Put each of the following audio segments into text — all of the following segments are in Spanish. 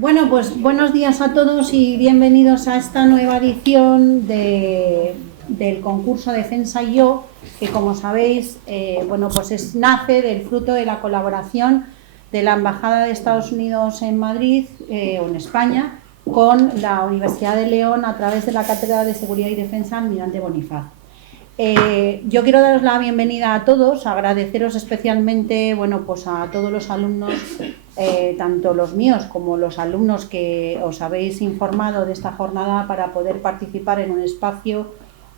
Bueno, pues buenos días a todos y bienvenidos a esta nueva edición del concurso Defensa y Yo, que como sabéis, nace del fruto de la colaboración de la Embajada de Estados Unidos en Madrid o en España con la Universidad de León a través de la Cátedra de Seguridad y Defensa Almirante Bonifaz. Yo quiero daros la bienvenida a todos, agradeceros especialmente a todos los alumnos, tanto los míos como los alumnos que os habéis informado de esta jornada para poder participar en un espacio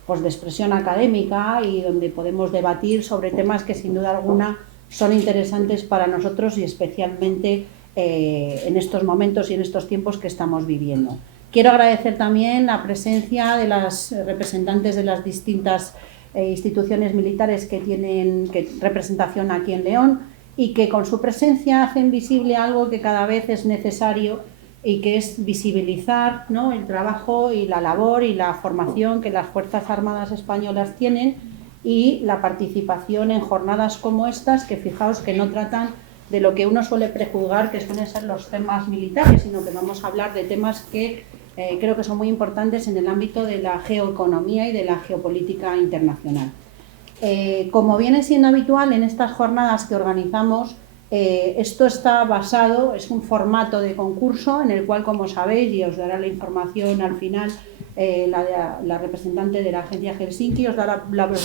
de expresión académica y donde podemos debatir sobre temas que sin duda alguna son interesantes para nosotros y especialmente en estos momentos y en estos tiempos que estamos viviendo. Quiero agradecer también la presencia de las representantes de las distintas instituciones militares que tienen representación aquí en León y que con su presencia hacen visible algo que cada vez es necesario y que es visibilizar, ¿no?, el trabajo y la labor y la formación que las Fuerzas Armadas españolas tienen y la participación en jornadas como estas, que fijaos que no tratan de lo que uno suele prejuzgar que suelen ser los temas militares, sino que vamos a hablar de temas que creo que son muy importantes en el ámbito de la geoeconomía y de la geopolítica internacional. Como viene siendo habitual en estas jornadas que organizamos, esto está basado, es un formato de concurso en el cual, como sabéis, y os dará la información al final, la representante de la agencia Helsinki os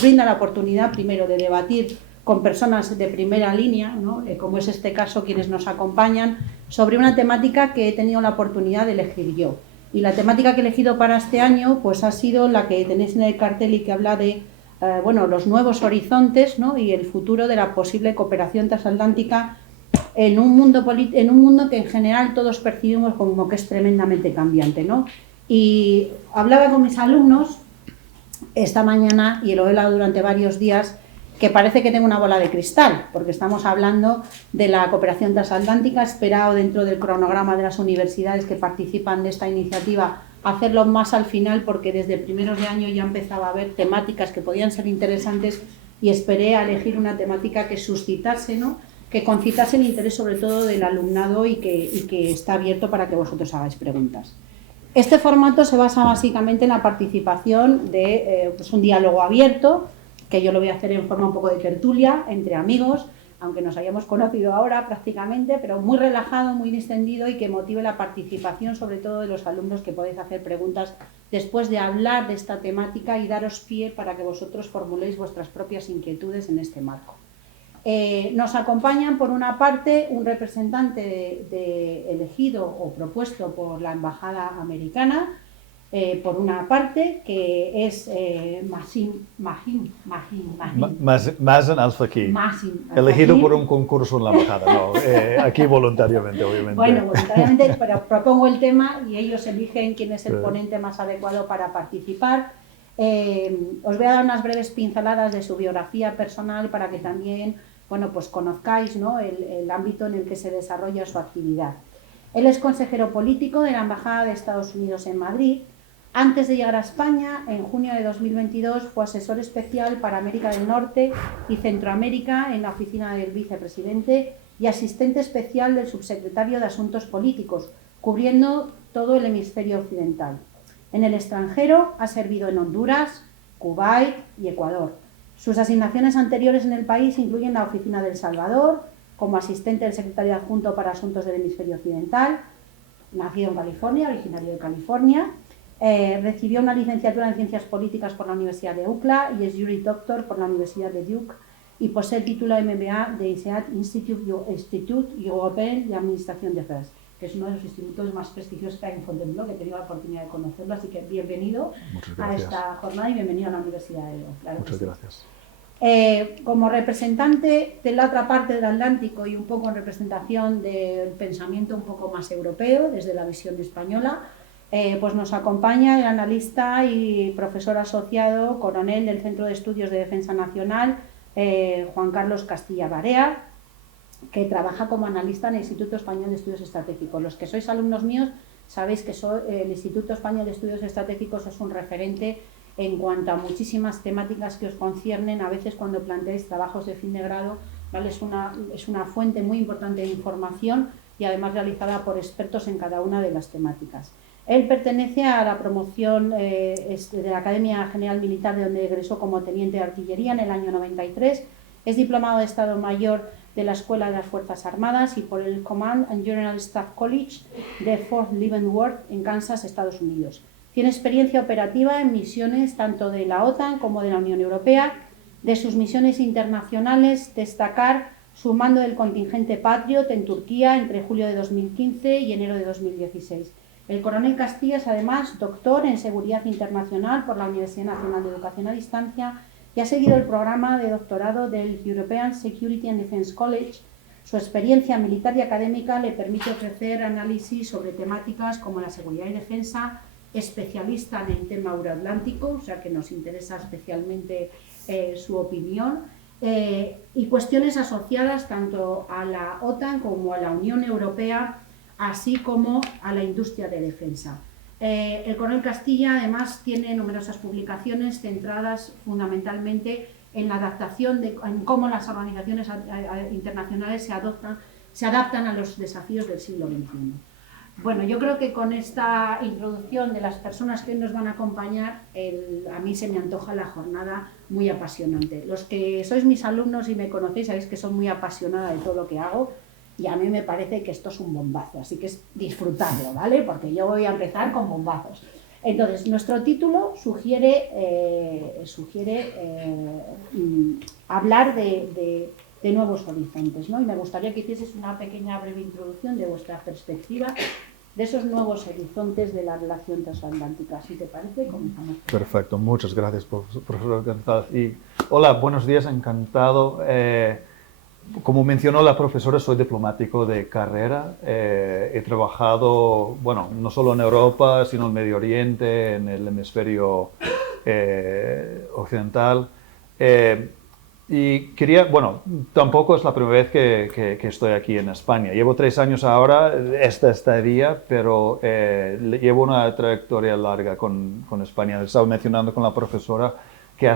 brinda la oportunidad primero de debatir con personas de primera línea, ¿no?, como es este caso quienes nos acompañan, sobre una temática que he tenido la oportunidad de elegir yo. Y la temática que he elegido para este año pues ha sido la que tenéis en el cartel y que habla de los nuevos horizontes, ¿no?, y el futuro de la posible cooperación transatlántica en un mundo que en general todos percibimos como que es tremendamente cambiante, ¿no? Y hablaba con mis alumnos esta mañana y lo he hablado durante varios días, que parece que tengo una bola de cristal, porque estamos hablando de la cooperación transatlántica, esperado dentro del cronograma de las universidades que participan de esta iniciativa, hacerlo más al final, porque desde primeros de año ya empezaba a haber temáticas que podían ser interesantes y esperé a elegir una temática que suscitase, ¿no?, que concitase el interés sobre todo del alumnado y que está abierto para que vosotros hagáis preguntas. Este formato se basa básicamente en la participación de un diálogo abierto, que yo lo voy a hacer en forma un poco de tertulia, entre amigos, aunque nos hayamos conocido ahora prácticamente, pero muy relajado, muy distendido y que motive la participación, sobre todo de los alumnos, que podéis hacer preguntas después de hablar de esta temática y daros pie para que vosotros formuléis vuestras propias inquietudes en este marco. Nos acompañan, por una parte, un representante elegido o propuesto por la Embajada Americana, por una parte, que es Mazen Al-Faqih, elegido por un concurso en la embajada, no, aquí voluntariamente, obviamente. Bueno, voluntariamente, pero propongo el tema y ellos eligen quién es el ponente más adecuado para participar. Os voy a dar unas breves pinceladas de su biografía personal para que también conozcáis, ¿no?, el ámbito en el que se desarrolla su actividad. Él es consejero político de la Embajada de Estados Unidos en Madrid. Antes de llegar a España, en junio de 2022, fue asesor especial para América del Norte y Centroamérica en la oficina del vicepresidente y asistente especial del subsecretario de Asuntos Políticos, cubriendo todo el hemisferio occidental. En el extranjero ha servido en Honduras, Kuwait y Ecuador. Sus asignaciones anteriores en el país incluyen la oficina de El Salvador, como asistente del secretario adjunto para Asuntos del Hemisferio Occidental, nacido en California, originario de California. Recibió una licenciatura en Ciencias Políticas por la Universidad de UCLA y es Juris Doctor por la Universidad de Duke y posee el título MBA de INSEAD Institut Européen de Administración de Affaires, que es uno de los institutos más prestigiosos que hay en Fontainebleau, que he tenido la oportunidad de conocerlo, así que bienvenido a esta jornada y bienvenido a la Universidad de León. Claro. Muchas gracias. Como representante de la otra parte del Atlántico y un poco en representación del pensamiento un poco más europeo, desde la visión española, pues nos acompaña el analista y profesor asociado, coronel del Centro de Estudios de Defensa Nacional, Juan Carlos Castilla Barea, que trabaja como analista en el Instituto Español de Estudios Estratégicos. Los que sois alumnos míos sabéis que el Instituto Español de Estudios Estratégicos es un referente en cuanto a muchísimas temáticas que os conciernen. A veces cuando planteáis trabajos de fin de grado, ¿vale?, es una fuente muy importante de información y además realizada por expertos en cada una de las temáticas. Él pertenece a la promoción de la Academia General Militar, de donde egresó como teniente de artillería en el año 93. Es diplomado de Estado Mayor de la Escuela de las Fuerzas Armadas y por el Command and General Staff College de Fort Leavenworth en Kansas, Estados Unidos. Tiene experiencia operativa en misiones tanto de la OTAN como de la Unión Europea. De sus misiones internacionales, destacar su mando del contingente Patriot en Turquía entre julio de 2015 y enero de 2016. El coronel Castilla es además doctor en Seguridad Internacional por la Universidad Nacional de Educación a Distancia y ha seguido el programa de doctorado del European Security and Defense College. Su experiencia militar y académica le permite ofrecer análisis sobre temáticas como la seguridad y defensa, especialista en el tema euroatlántico, o sea que nos interesa especialmente su opinión, y cuestiones asociadas tanto a la OTAN como a la Unión Europea, así como a la industria de defensa. El coronel Castilla además tiene numerosas publicaciones centradas fundamentalmente en la adaptación, en cómo las organizaciones internacionales se adaptan a los desafíos del siglo XXI. Bueno, yo creo que con esta introducción de las personas que nos van a acompañar, a mí se me antoja la jornada muy apasionante. Los que sois mis alumnos y me conocéis sabéis que soy muy apasionada de todo lo que hago. Y a mí me parece que esto es un bombazo, así que es disfrutarlo, ¿vale? Porque yo voy a empezar con bombazos. Entonces, nuestro título sugiere hablar de nuevos horizontes, ¿no? Y me gustaría que hicieses una pequeña breve introducción de vuestra perspectiva de esos nuevos horizontes de la relación transatlántica. Si te parece, comenzamos. Perfecto, muchas gracias, profesor González. Y hola, buenos días, encantado. Como mencionó la profesora, soy diplomático de carrera. He trabajado, bueno, no solo en Europa, sino en Medio Oriente, en el hemisferio occidental. Y quería, bueno, tampoco es la primera vez que estoy aquí en España. Llevo 3 años ahora, esta estadía, pero llevo una trayectoria larga con España. Estaba mencionando con la profesora que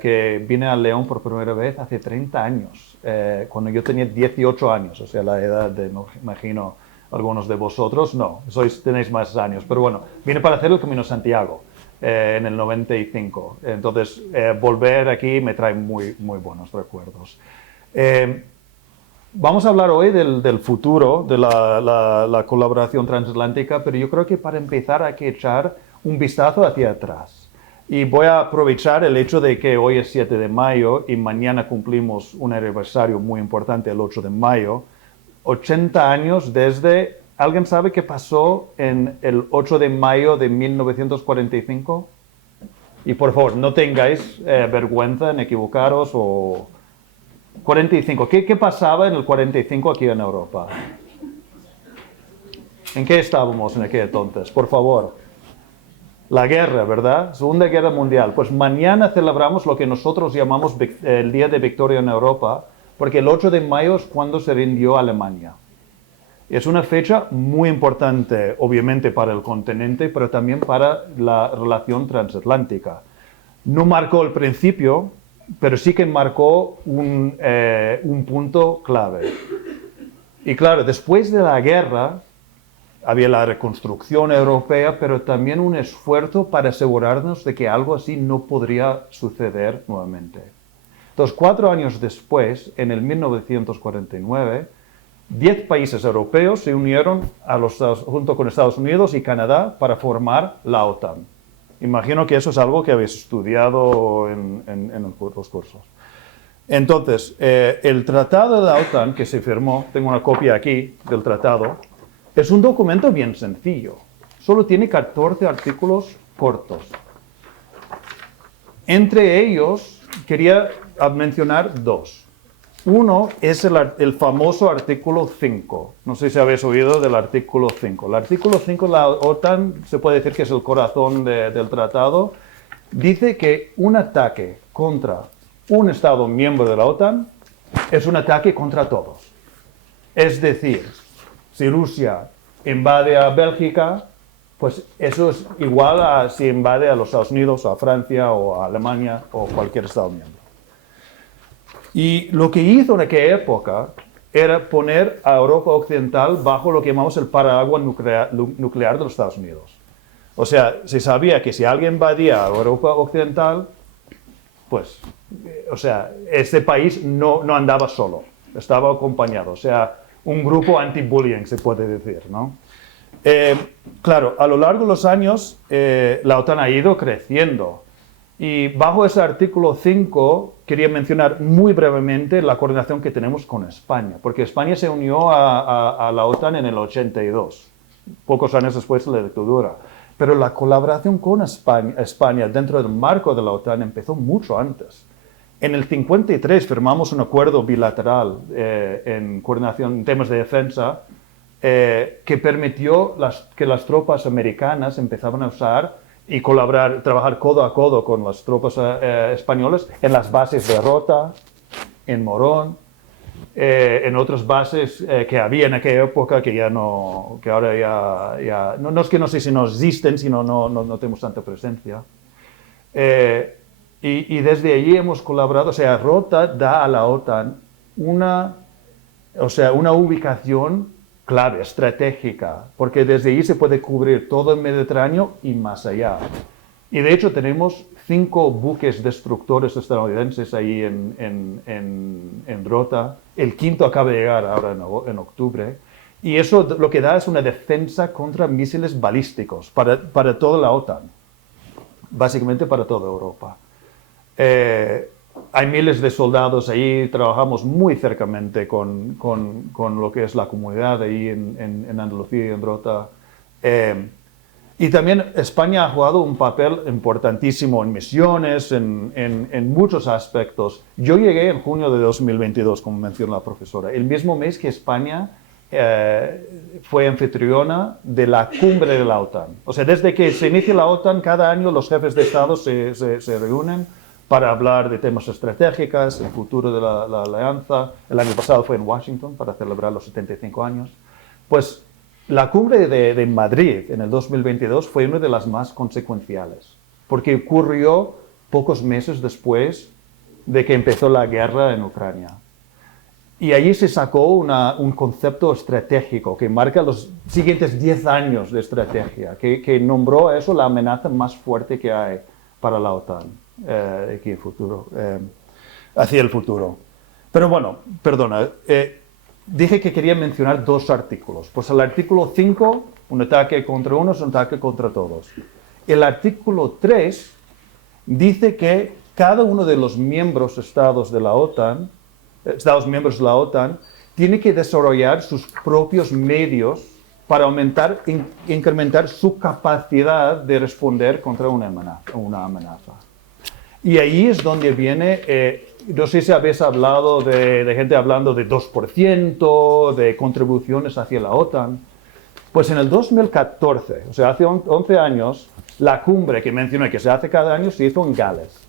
que vine a León por primera vez hace 30 años, cuando yo tenía 18 años, o sea, la edad de, me imagino, algunos de vosotros, no, tenéis más años, pero bueno, vine para hacer el Camino de Santiago en el 95, entonces volver aquí me trae muy, muy buenos recuerdos. Vamos a hablar hoy del futuro de la colaboración transatlántica, pero yo creo que para empezar hay que echar un vistazo hacia atrás. Y voy a aprovechar el hecho de que hoy es 7 de mayo y mañana cumplimos un aniversario muy importante, el 8 de mayo. 80 años desde... ¿Alguien sabe qué pasó en el 8 de mayo de 1945? Y por favor, no tengáis vergüenza en equivocaros o... 45. ¿Qué pasaba en el 45 aquí en Europa? ¿En qué estábamos en aquel entonces? Por favor. La guerra, ¿verdad? Segunda Guerra Mundial. Pues mañana celebramos lo que nosotros llamamos el Día de Victoria en Europa, porque el 8 de mayo es cuando se rindió Alemania. Es una fecha muy importante, obviamente, para el continente, pero también para la relación transatlántica. No marcó el principio, pero sí que marcó un punto clave. Y claro, después de la guerra, había la reconstrucción europea, pero también un esfuerzo para asegurarnos de que algo así no podría suceder nuevamente. Entonces, 4 años después, en el 1949, 10 países europeos se unieron junto con Estados Unidos y Canadá para formar la OTAN. Imagino que eso es algo que habéis estudiado en los cursos. Entonces, el tratado de la OTAN que se firmó, tengo una copia aquí del tratado, es un documento bien sencillo. Solo tiene 14 artículos cortos. Entre ellos, quería mencionar 2. Uno es el famoso artículo 5. No sé si habéis oído del artículo 5. El artículo 5 de la OTAN, se puede decir que es el corazón del tratado, dice que un ataque contra un Estado miembro de la OTAN es un ataque contra todos. Es decir, si Rusia invade a Bélgica, pues eso es igual a si invade a los Estados Unidos, a Francia o a Alemania o cualquier Estado miembro. Y lo que hizo en aquella época era poner a Europa Occidental bajo lo que llamamos el paraguas nuclear de los Estados Unidos. O sea, se sabía que si alguien invadía a Europa Occidental, pues, o sea, este país no andaba solo, estaba acompañado. O sea, un grupo anti-bullying, se puede decir, ¿no? Claro, a lo largo de los años, la OTAN ha ido creciendo. Y bajo ese artículo 5 quería mencionar muy brevemente la coordinación que tenemos con España, porque España se unió a la OTAN en el 82, pocos años después de la dictadura. Pero la colaboración con España dentro del marco de la OTAN empezó mucho antes. En el 53 firmamos un acuerdo bilateral en coordinación en temas de defensa que permitió que las tropas americanas empezaban a usar y trabajar codo a codo con las tropas españolas en las bases de Rota, en Morón, en otras bases que había en aquella época que ahora ya no es que no sé si no existen, sino no tenemos tanta presencia. Y desde allí hemos colaborado, o sea, Rota da a la OTAN una ubicación clave, estratégica, porque desde allí se puede cubrir todo el Mediterráneo y más allá. Y de hecho tenemos 5 buques destructores estadounidenses ahí en Rota. El 5º acaba de llegar ahora en octubre. Y eso lo que da es una defensa contra misiles balísticos para toda la OTAN, básicamente para toda Europa. Hay miles de soldados ahí, trabajamos muy cercamente con lo que es la comunidad ahí en Andalucía y en Rota. Y también España ha jugado un papel importantísimo en misiones, en muchos aspectos. Yo llegué en junio de 2022, como mencionó la profesora, el mismo mes que España fue anfitriona de la cumbre de la OTAN. O sea, desde que se inicia la OTAN, cada año los jefes de Estado se reúnen para hablar de temas estratégicos, el futuro de la alianza. El año pasado fue en Washington para celebrar los 75 años. Pues la cumbre de Madrid en el 2022 fue una de las más consecuenciales, porque ocurrió pocos meses después de que empezó la guerra en Ucrania. Y allí se sacó un concepto estratégico que marca los siguientes 10 años de estrategia, que nombró a eso la amenaza más fuerte que hay para la OTAN hacia el futuro. Pero bueno, perdona, dije que quería mencionar 2 artículos. Pues el artículo 5, un ataque contra unos, un ataque contra todos. El artículo 3 dice que cada uno de los Estados miembros de la OTAN, tiene que desarrollar sus propios medios para incrementar su capacidad de responder contra una amenaza. Y ahí es donde viene, no sé si habéis hablado de gente hablando de 2%, de contribuciones hacia la OTAN. Pues en el 2014, o sea, hace 11 años, la cumbre que mencioné que se hace cada año se hizo en Gales.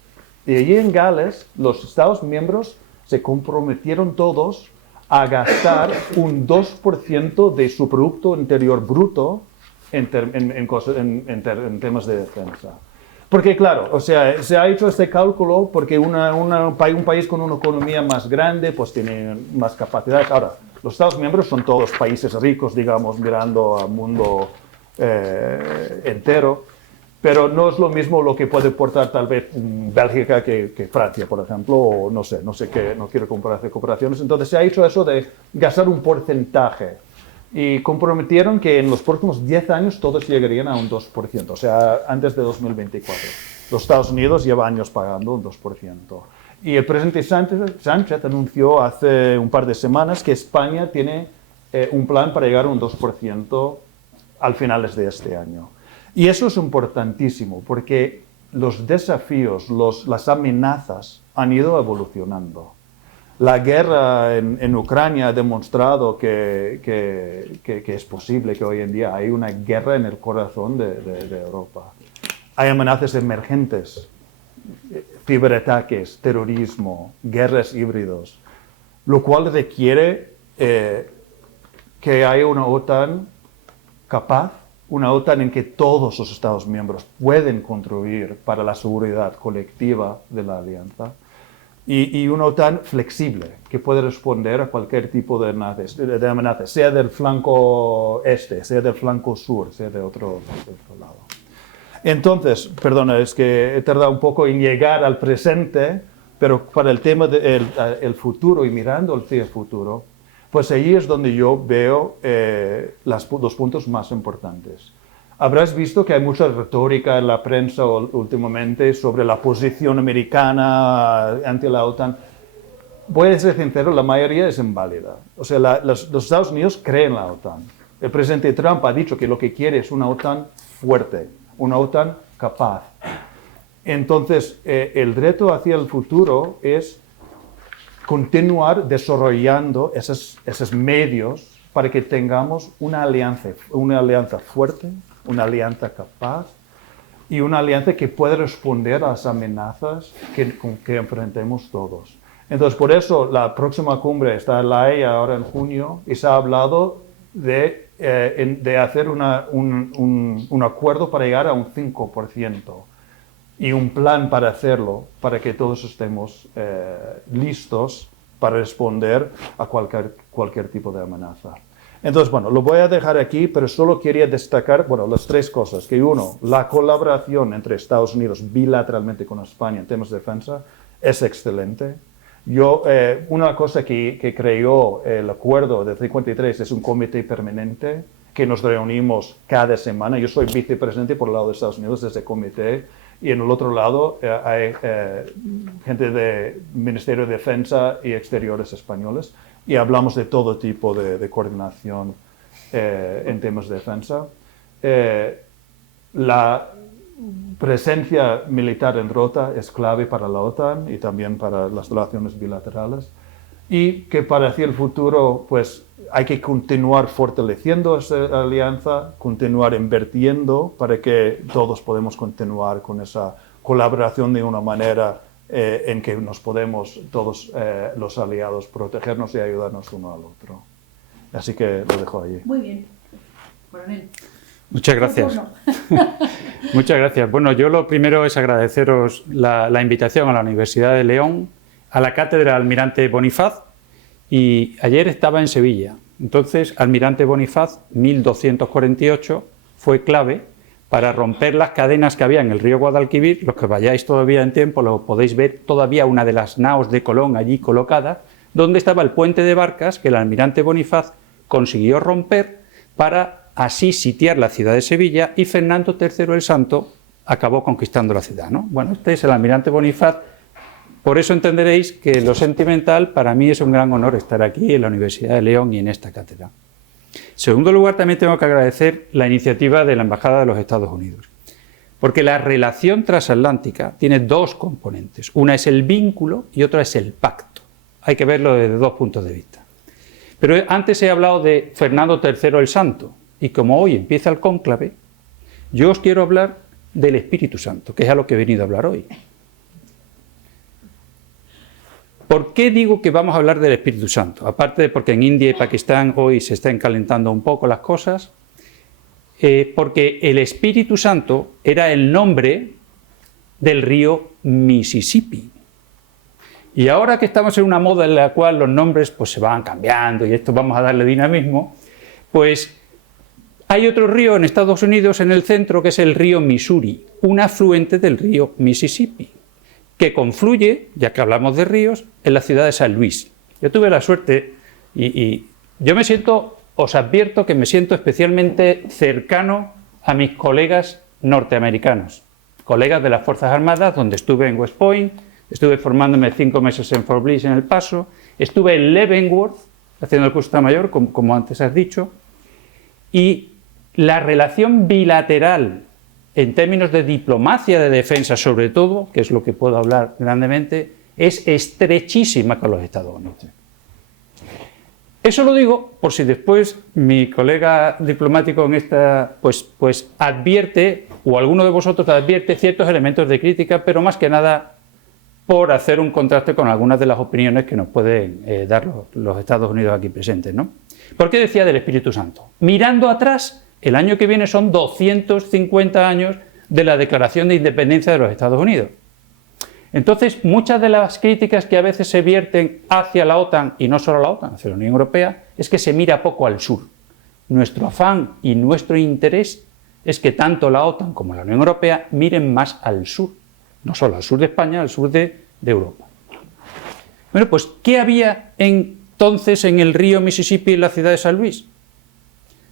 Y allí en Gales, los Estados miembros se comprometieron todos a gastar un 2% de su Producto Interior Bruto en temas de defensa. Porque claro, o sea, se ha hecho este cálculo porque un país con una economía más grande pues tiene más capacidad. Ahora, los Estados miembros son todos países ricos, digamos, mirando al mundo entero, pero no es lo mismo lo que puede aportar tal vez Bélgica que Francia, por ejemplo, o no sé qué, no quiero hacer comparaciones. Entonces se ha hecho eso de gastar un porcentaje. Y comprometieron que en los próximos 10 años todos llegarían a un 2%, o sea, antes de 2024. Los Estados Unidos lleva años pagando un 2%. Y el presidente Sánchez anunció hace un par de semanas que España tiene un plan para llegar a un 2% al finales de este año. Y eso es importantísimo, porque los desafíos, las amenazas han ido evolucionando. La guerra en Ucrania ha demostrado que es posible que hoy en día hay una guerra en el corazón de Europa. Hay amenazas emergentes, ciberataques, terrorismo, guerras híbridos, lo cual requiere que haya una OTAN capaz, una OTAN en que todos los Estados miembros pueden contribuir para la seguridad colectiva de la alianza. y una OTAN flexible, que puede responder a cualquier tipo de amenazas, sea del flanco este, sea del flanco sur, sea de otro lado. Entonces, perdona, es que he tardado un poco en llegar al presente, pero para el tema del futuro y mirando hacia el futuro, pues ahí es donde yo veo los puntos más importantes. Habrás visto que hay mucha retórica en la prensa últimamente sobre la posición americana ante la OTAN. Voy a ser sincero, la mayoría es inválida. O sea, los Estados Unidos creen en la OTAN. El presidente Trump ha dicho que lo que quiere es una OTAN fuerte, una OTAN capaz. Entonces, el reto hacia el futuro es continuar desarrollando esos medios para que tengamos una alianza fuerte, una alianza capaz y una alianza que pueda responder a las amenazas que enfrentemos todos. Entonces, por eso la próxima cumbre está en La Haya ahora en junio y se ha hablado de hacer un acuerdo para llegar a un 5% y un plan para hacerlo, para que todos estemos listos para responder a cualquier tipo de amenaza. Entonces, bueno, lo voy a dejar aquí, pero solo quería destacar, bueno, las tres cosas. Que uno, la colaboración entre Estados Unidos bilateralmente con España en temas de defensa es excelente. Una cosa que creó el acuerdo de 53 es un comité permanente que nos reunimos cada semana. Yo soy vicepresidente por el lado de Estados Unidos de ese comité y en el otro lado hay gente del Ministerio de Defensa y Exteriores españoles y hablamos de todo tipo de coordinación en temas de defensa. La presencia militar en Rota es clave para la OTAN y también para las relaciones bilaterales y que para hacia el futuro pues hay que continuar fortaleciendo esa alianza, continuar invirtiendo para que todos podamos continuar con esa colaboración de una manera en que nos podemos todos los aliados protegernos y ayudarnos uno al otro. Así que lo dejo allí. Muy bien, coronel. Muchas gracias. Muchas gracias. Bueno, yo lo primero es agradeceros la invitación a la Universidad de León, a la cátedra Almirante Bonifaz, y ayer estaba en Sevilla. Entonces, Almirante Bonifaz, 1248, fue clave para romper las cadenas que había en el río Guadalquivir. Los que vayáis todavía en tiempo lo podéis ver todavía una de las naos de Colón allí colocada, donde estaba el puente de barcas que el Almirante Bonifaz consiguió romper para así sitiar la ciudad de Sevilla, y Fernando III el Santo acabó conquistando la ciudad, ¿no? Bueno, este es el Almirante Bonifaz. Por eso entenderéis que lo sentimental para mí es un gran honor estar aquí en la Universidad de León y en esta cátedra. En segundo lugar, también tengo que agradecer la iniciativa de la Embajada de los Estados Unidos, porque la relación transatlántica tiene dos componentes. Una es el vínculo y otra es el pacto. Hay que verlo desde dos puntos de vista. Pero antes he hablado de Fernando III el Santo, y como hoy empieza el cónclave, yo os quiero hablar del Espíritu Santo, que es a lo que he venido a hablar hoy. ¿Por qué digo que vamos a hablar del Espíritu Santo? Aparte de porque en India y Pakistán hoy se están calentando un poco las cosas, porque el Espíritu Santo era el nombre del río Mississippi. Y ahora que estamos en una moda en la cual los nombres pues, se van cambiando y esto vamos a darle dinamismo, pues hay otro río en Estados Unidos, en el centro, que es el río Missouri, un afluente del río Mississippi, que confluye, ya que hablamos de ríos, en la ciudad de San Luis. Yo tuve la suerte y yo me siento, os advierto que me siento especialmente cercano a mis colegas norteamericanos, colegas de las Fuerzas Armadas, donde estuve en West Point, estuve formándome 5 meses en Fort Bliss, en El Paso, estuve en Leavenworth, haciendo el curso mayor, como antes has dicho, y la relación bilateral en términos de diplomacia de defensa, sobre todo, que es lo que puedo hablar grandemente, es estrechísima con los Estados Unidos. Eso lo digo por si después mi colega diplomático en esta, pues advierte, o alguno de vosotros advierte ciertos elementos de crítica, pero más que nada por hacer un contraste con algunas de las opiniones que nos pueden dar los Estados Unidos aquí presentes, ¿no? ¿Por qué decía del Espíritu Santo? Mirando atrás, el año que viene son 250 años de la Declaración de Independencia de los Estados Unidos. Entonces, muchas de las críticas que a veces se vierten hacia la OTAN, y no solo la OTAN, hacia la Unión Europea, es que se mira poco al sur. Nuestro afán y nuestro interés es que tanto la OTAN como la Unión Europea miren más al sur, no solo al sur de España, al sur de Europa. Bueno, pues, ¿qué había entonces en el río Mississippi y en la ciudad de San Luis?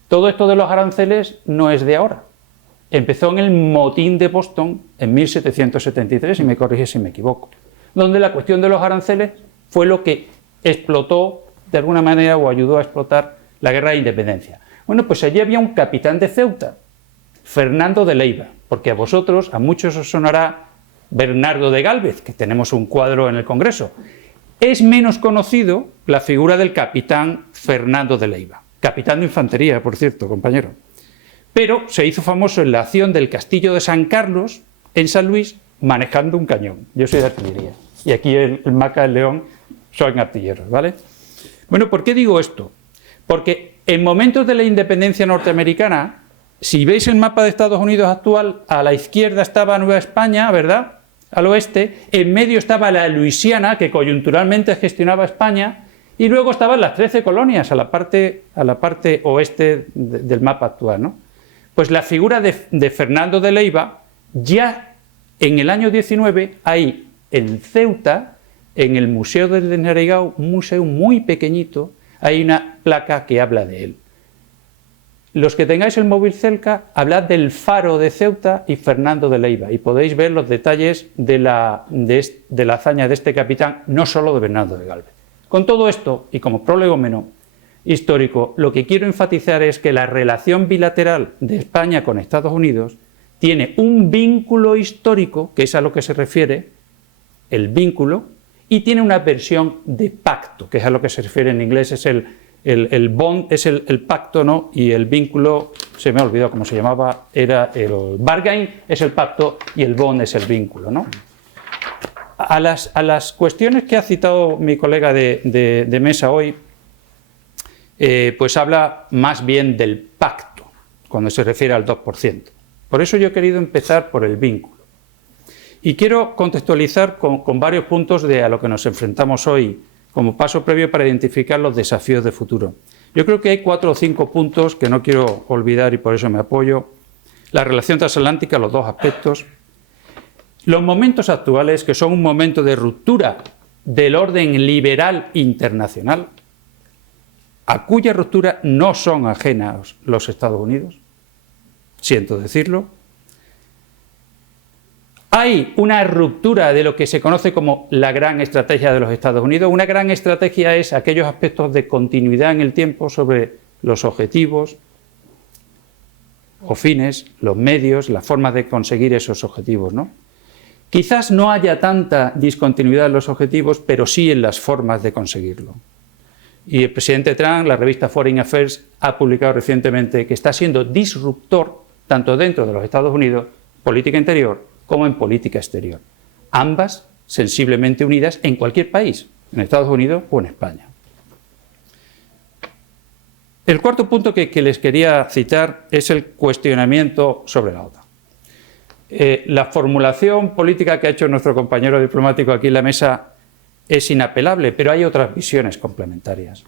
Todo esto de los aranceles no es de ahora. Empezó en el motín de Boston en 1773, y me corrige si me equivoco, donde la cuestión de los aranceles fue lo que explotó de alguna manera o ayudó a explotar la guerra de independencia. Bueno, pues allí había un capitán de Ceuta, Fernando de Leiva, porque a vosotros, a muchos os sonará Bernardo de Gálvez, que tenemos un cuadro en el Congreso. Es menos conocido la figura del capitán Fernando de Leiva, capitán de infantería, por cierto, compañero. Pero se hizo famoso en la acción del Castillo de San Carlos, en San Luis, manejando un cañón. Yo soy de artillería, y aquí el Maca, el León, son artilleros, ¿vale? Bueno, ¿por qué digo esto? Porque en momentos de la independencia norteamericana, si veis el mapa de Estados Unidos actual, a la izquierda estaba Nueva España, ¿verdad?, al oeste, en medio estaba la Luisiana, que coyunturalmente gestionaba España, y luego estaban las 13 colonias a la parte oeste del mapa actual, ¿no? Pues la figura de Fernando de Leiva, ya en el año 19 hay en Ceuta, en el Museo del Denarigao, un museo muy pequeñito, hay una placa que habla de él. Los que tengáis el móvil cerca, hablad del faro de Ceuta y Fernando de Leiva, y podéis ver los detalles de la hazaña de este capitán, no solo de Bernardo de Gálvez. Con todo esto, y como prolegómeno histórico, lo que quiero enfatizar es que la relación bilateral de España con Estados Unidos tiene un vínculo histórico, que es a lo que se refiere el vínculo, y tiene una versión de pacto, que es a lo que se refiere en inglés, es el bond, es el pacto, ¿no? Y el vínculo, se me ha olvidado cómo se llamaba, era el bargain, es el pacto, y el bond es el vínculo, ¿no? A las cuestiones que ha citado mi colega de mesa hoy, pues habla más bien del pacto, cuando se refiere al 2%. Por eso yo he querido empezar por el vínculo. Y quiero contextualizar con varios puntos a lo que nos enfrentamos hoy, como paso previo para identificar los desafíos de futuro. Yo creo que hay 4 o 5 puntos que no quiero olvidar y por eso me apoyo. La relación transatlántica, los 2 aspectos. Los momentos actuales, que son un momento de ruptura del orden liberal internacional, a cuya ruptura no son ajenos los Estados Unidos, siento decirlo. Hay una ruptura de lo que se conoce como la gran estrategia de los Estados Unidos. Una gran estrategia es aquellos aspectos de continuidad en el tiempo sobre los objetivos o fines, los medios, las formas de conseguir esos objetivos, ¿no? Quizás no haya tanta discontinuidad en los objetivos, pero sí en las formas de conseguirlo. Y el presidente Trump, la revista Foreign Affairs, ha publicado recientemente que está siendo disruptor tanto dentro de los Estados Unidos, política interior, como en política exterior. Ambas sensiblemente unidas en cualquier país, en Estados Unidos o en España. El cuarto punto que les quería citar es el cuestionamiento sobre la OTAN. La formulación política que ha hecho nuestro compañero diplomático aquí en la mesa es inapelable, pero hay otras visiones complementarias.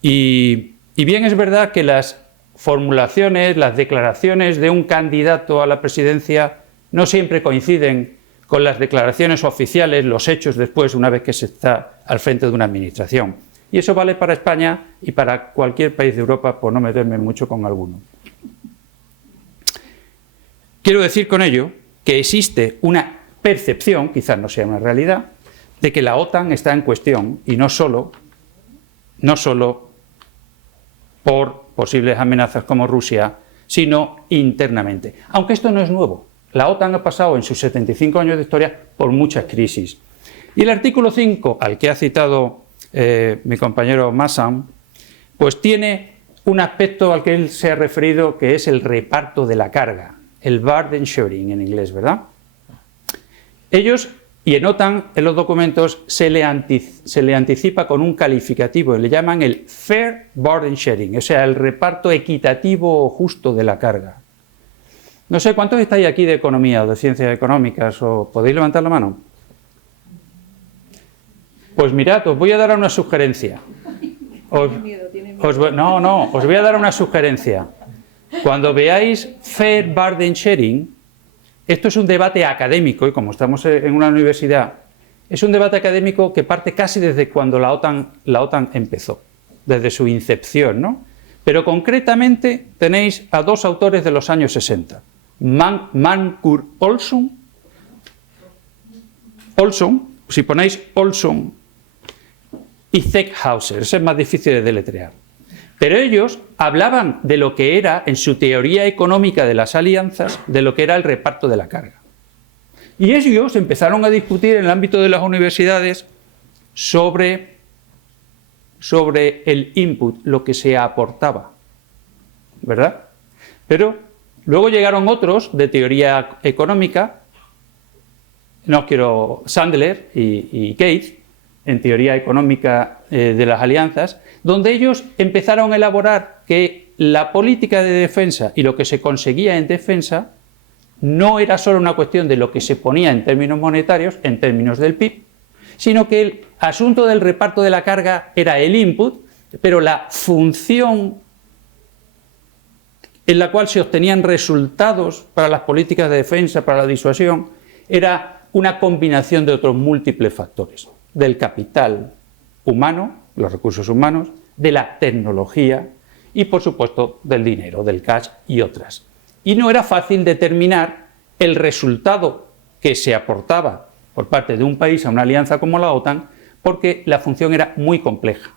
Y bien es verdad que las formulaciones, las declaraciones de un candidato a la presidencia no siempre coinciden con las declaraciones oficiales, los hechos después, una vez que se está al frente de una administración. Y eso vale para España y para cualquier país de Europa, por no meterme mucho con alguno. Quiero decir con ello que existe una percepción, quizás no sea una realidad, de que la OTAN está en cuestión, y no solo por posibles amenazas como Rusia, sino internamente. Aunque esto no es nuevo. La OTAN ha pasado en sus 75 años de historia por muchas crisis. Y el artículo 5, al que ha citado mi compañero Massam, pues tiene un aspecto al que él se ha referido, que es el reparto de la carga, el burden sharing en inglés, ¿verdad? Ellos, y en OTAN, en los documentos, se le anticipa con un calificativo, le llaman el fair burden sharing, o sea, el reparto equitativo o justo de la carga. No sé, ¿cuántos estáis aquí de economía o de ciencias económicas? ¿O podéis levantar la mano? Pues mirad, os voy a dar una sugerencia. Os voy a dar una sugerencia. Cuando veáis Fair Burden Sharing, esto es un debate académico, y como estamos en una universidad, es un debate académico que parte casi desde cuando la OTAN empezó, desde su incepción, ¿no? Pero concretamente tenéis a dos autores de los años 60, Magnus Olsson, si ponéis Olsson, y Zeckhauser, ese es más difícil de deletrear. Pero ellos hablaban de lo que era, en su teoría económica de las alianzas, de lo que era el reparto de la carga. Y ellos empezaron a discutir en el ámbito de las universidades sobre el input, lo que se aportaba, ¿verdad? Pero luego llegaron otros de teoría económica, Sandler y Keynes, en teoría económica de las alianzas, donde ellos empezaron a elaborar que la política de defensa y lo que se conseguía en defensa no era solo una cuestión de lo que se ponía en términos monetarios, en términos del PIB, sino que el asunto del reparto de la carga era el input, pero la función en la cual se obtenían resultados para las políticas de defensa, para la disuasión, era una combinación de otros múltiples factores, del capital humano, los recursos humanos, de la tecnología y, por supuesto, del dinero, del cash y otras. Y no era fácil determinar el resultado que se aportaba por parte de un país a una alianza como la OTAN, porque la función era muy compleja.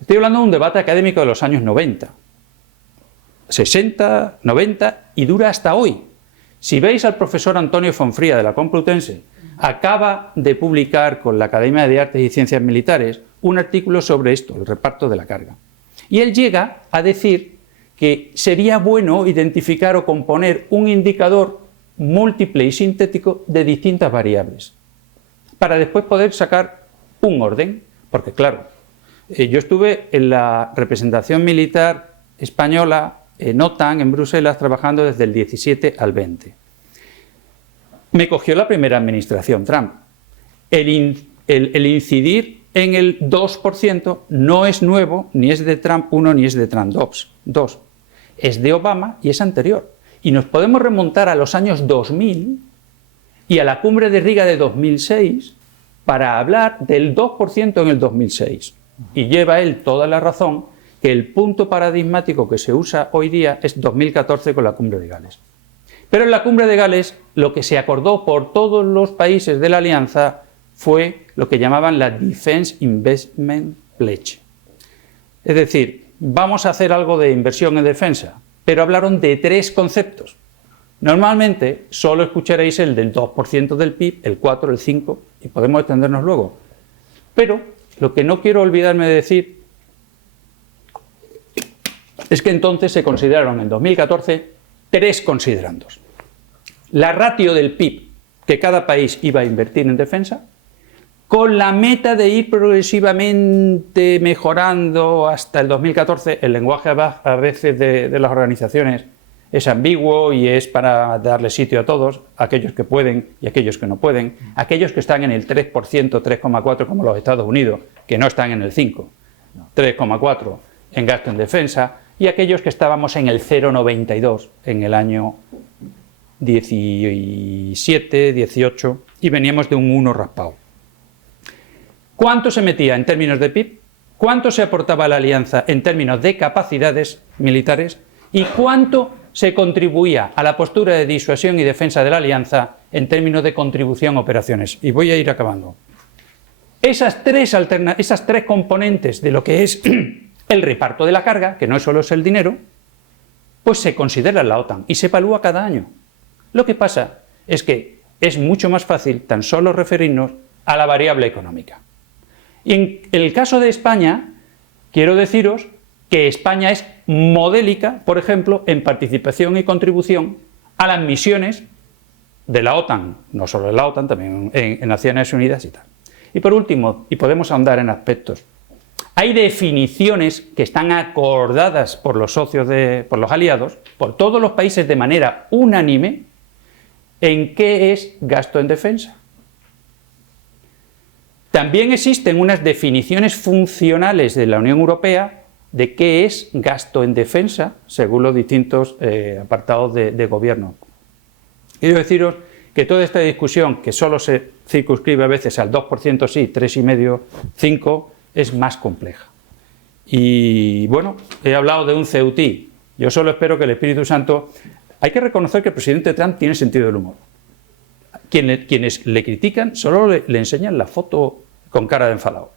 Estoy hablando de un debate académico de los años 90, 60, 90 y dura hasta hoy. Si veis al profesor Antonio Fonfría de la Complutense, acaba de publicar con la Academia de Artes y Ciencias Militares un artículo sobre esto, el reparto de la carga. Y él llega a decir que sería bueno identificar o componer un indicador múltiple y sintético de distintas variables, para después poder sacar un orden, porque claro, yo estuve en la representación militar española en OTAN, en Bruselas, trabajando desde el 17 al 20. Me cogió la primera administración Trump. El incidir en el 2% no es nuevo, ni es de Trump 1 ni es de Trump 2. Es de Obama y es anterior. Y nos podemos remontar a los años 2000 y a la cumbre de Riga de 2006 para hablar del 2% en el 2006. Y lleva él toda la razón que el punto paradigmático que se usa hoy día es 2014 con la cumbre de Gales. Pero en la cumbre de Gales lo que se acordó por todos los países de la alianza fue lo que llamaban la Defense Investment Pledge. Es decir, vamos a hacer algo de inversión en defensa, pero hablaron de tres conceptos. Normalmente solo escucharéis el del 2% del PIB, el 4, el 5, y podemos extendernos luego. Pero lo que no quiero olvidarme de decir es que entonces se consideraron en 2014 tres considerandos. La ratio del PIB que cada país iba a invertir en defensa, con la meta de ir progresivamente mejorando hasta el 2014. El lenguaje a veces de las organizaciones es ambiguo y es para darle sitio a todos, aquellos que pueden y aquellos que no pueden, aquellos que están en el 3%, 3,4% como los Estados Unidos, que no están en el 5%, 3,4% en gasto en defensa, y aquellos que estábamos en el 0,92% en el año 17, 18, y veníamos de un 1 raspado. ¿Cuánto se metía en términos de PIB? ¿Cuánto se aportaba a la alianza en términos de capacidades militares? ¿Y cuánto se contribuía a la postura de disuasión y defensa de la alianza en términos de contribución a operaciones? Y voy a ir acabando. Esas tres componentes de lo que es el reparto de la carga, que no solo es el dinero, pues se considera en la OTAN y se evalúa cada año. Lo que pasa es que es mucho más fácil tan solo referirnos a la variable económica. Y en el caso de España, quiero deciros que España es modélica, por ejemplo, en participación y contribución a las misiones de la OTAN, no solo de la OTAN, también en Naciones Unidas y tal. Y por último, y podemos ahondar en aspectos, hay definiciones que están acordadas por los socios, por los aliados, por todos los países de manera unánime, en qué es gasto en defensa. También existen unas definiciones funcionales de la Unión Europea de qué es gasto en defensa, según los distintos apartados de gobierno. Quiero deciros que toda esta discusión, que solo se circunscribe a veces al 2% sí, 3,5%, 5%, es más compleja. Y bueno, he hablado de un CEUTI. Yo solo espero que el Espíritu Santo... Hay que reconocer que el presidente Trump tiene sentido del humor. Quienes le critican solo le enseñan la foto con cara de enfadado.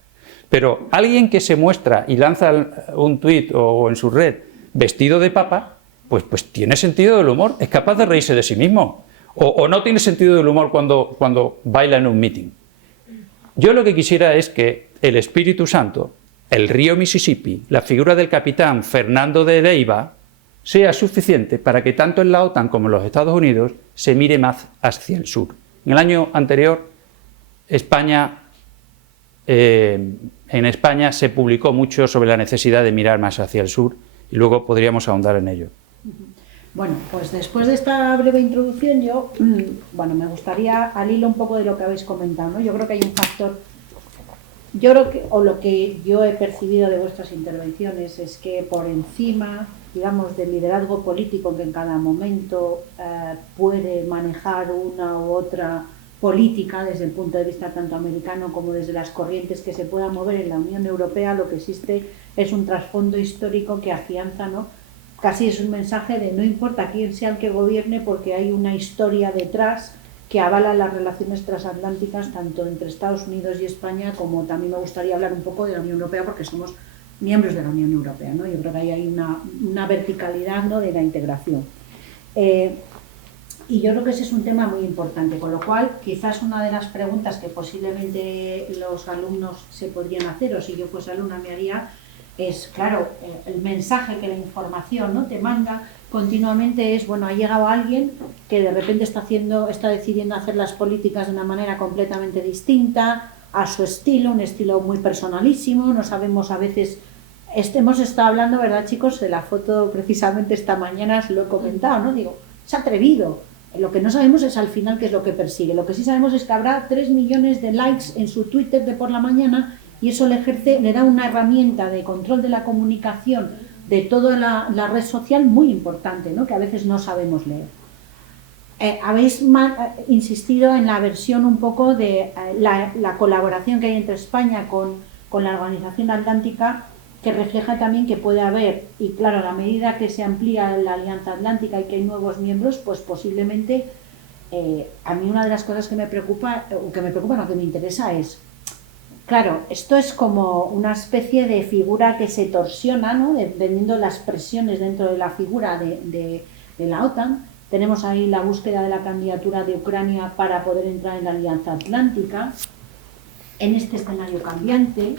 Pero alguien que se muestra y lanza un tuit o en su red vestido de papa, pues tiene sentido del humor, es capaz de reírse de sí mismo. O no tiene sentido del humor cuando baila en un meeting. Yo lo que quisiera es que el Espíritu Santo, el río Mississippi, la figura del capitán Fernando de Leiva, sea suficiente para que tanto en la OTAN como en los Estados Unidos se mire más hacia el sur. En el año anterior, en España se publicó mucho sobre la necesidad de mirar más hacia el sur y luego podríamos ahondar en ello. Bueno, pues después de esta breve introducción yo, me gustaría, al hilo un poco de lo que habéis comentado, ¿no? Yo creo que hay un factor, lo que yo he percibido de vuestras intervenciones es que por encima, digamos, del liderazgo político que en cada momento puede manejar una u otra política desde el punto de vista tanto americano como desde las corrientes que se puedan mover en la Unión Europea, lo que existe es un trasfondo histórico que afianza, ¿no? Casi es un mensaje de no importa quién sea el que gobierne porque hay una historia detrás que avala las relaciones transatlánticas tanto entre Estados Unidos y España, como también me gustaría hablar un poco de la Unión Europea porque somos miembros de la Unión Europea, ¿no? Yo creo que ahí hay una verticalidad, ¿no?, de la integración. Y yo creo que ese es un tema muy importante, con lo cual quizás una de las preguntas que posiblemente los alumnos se podrían hacer, o si yo fuese alumna me haría, es, claro, el mensaje que la información, ¿no?, te manda continuamente es, bueno, ha llegado alguien que de repente está decidiendo hacer las políticas de una manera completamente distinta, a su estilo, un estilo muy personalísimo, no sabemos a veces, hemos estado hablando, ¿verdad, chicos?, de la foto precisamente esta mañana, os lo he comentado, ¿no?, digo, es atrevido, lo que no sabemos es al final qué es lo que persigue, lo que sí sabemos es que habrá 3 millones de likes en su Twitter de por la mañana y eso le da una herramienta de control de la comunicación de toda la red social muy importante, ¿no?, que a veces no sabemos leer. Habéis insistido en la versión un poco de la colaboración que hay entre España con la Organización Atlántica, que refleja también que puede haber, y claro, a la medida que se amplía la Alianza Atlántica y que hay nuevos miembros, pues posiblemente, a mí una de las cosas que me interesa es, claro, esto es como una especie de figura que se torsiona, ¿no?, dependiendo las presiones dentro de la figura de la OTAN. Tenemos ahí la búsqueda de la candidatura de Ucrania para poder entrar en la Alianza Atlántica. En este escenario cambiante,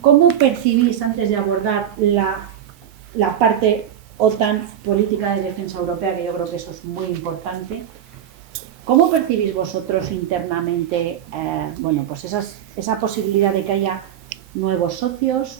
¿cómo percibís, antes de abordar la parte OTAN, política de defensa europea, que yo creo que eso es muy importante, cómo percibís vosotros internamente pues esa posibilidad de que haya nuevos socios,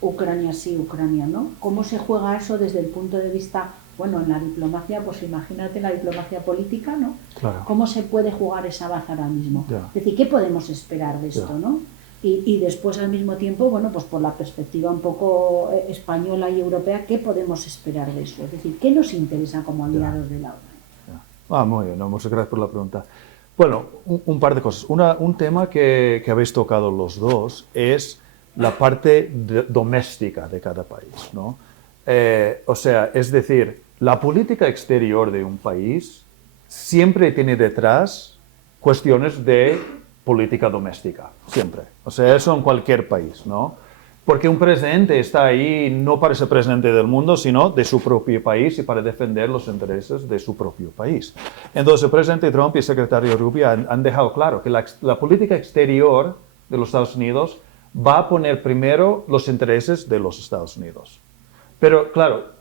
Ucrania sí, Ucrania no? ¿Cómo se juega eso desde el punto de vista, en la diplomacia, pues imagínate la diplomacia política, ¿no? Claro. ¿Cómo se puede jugar esa baza ahora mismo? Ya. Es decir, ¿qué podemos esperar de esto, no? Y después, al mismo tiempo, pues por la perspectiva un poco española y europea, ¿qué podemos esperar de eso? Es decir, ¿qué nos interesa como aliados de la OTAN? Muy bien, muchas gracias por la pregunta. Bueno, un par de cosas. Un tema que habéis tocado los dos es la parte doméstica de cada país, ¿no? Es decir, la política exterior de un país siempre tiene detrás cuestiones de política doméstica, siempre. Eso en cualquier país, ¿no? Porque un presidente está ahí no para ser presidente del mundo, sino de su propio país y para defender los intereses de su propio país. Entonces, el presidente Trump y el secretario Rubio han dejado claro que la política exterior de los Estados Unidos va a poner primero los intereses de los Estados Unidos. Pero, claro,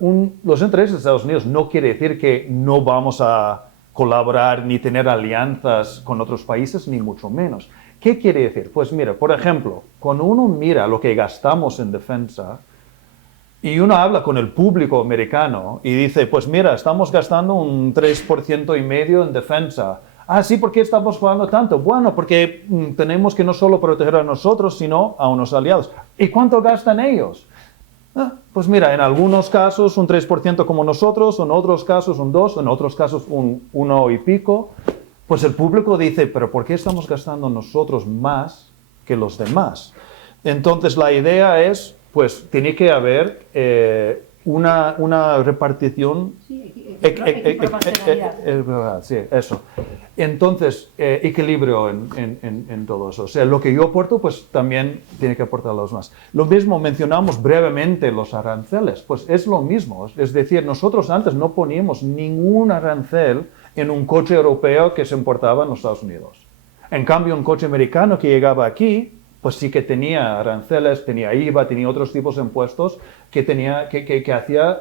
los intereses de Estados Unidos no quiere decir que no vamos a colaborar ni tener alianzas con otros países, ni mucho menos. ¿Qué quiere decir? Pues mira, por ejemplo, cuando uno mira lo que gastamos en defensa y uno habla con el público americano y dice, pues mira, estamos gastando un 3,5% en defensa. Ah, sí, ¿por qué estamos pagando tanto? Bueno, porque tenemos que no solo proteger a nosotros, sino a unos aliados. ¿Y cuánto gastan ellos? Pues mira, en algunos casos un 3% como nosotros, en otros casos un 2%, en otros casos un 1 y pico. Pues el público dice, pero ¿por qué estamos gastando nosotros más que los demás? Entonces la idea es, pues tiene que haber una repartición. Sí, sí, eso. Entonces, equilibrio en todo eso. O sea, lo que yo aporto, pues también tiene que aportar los demás. Lo mismo, mencionamos brevemente los aranceles. Pues es lo mismo. Es decir, nosotros antes no poníamos ningún arancel en un coche europeo que se importaba en los Estados Unidos. En cambio, un coche americano que llegaba aquí, pues sí que tenía aranceles, tenía IVA, tenía otros tipos de impuestos que hacía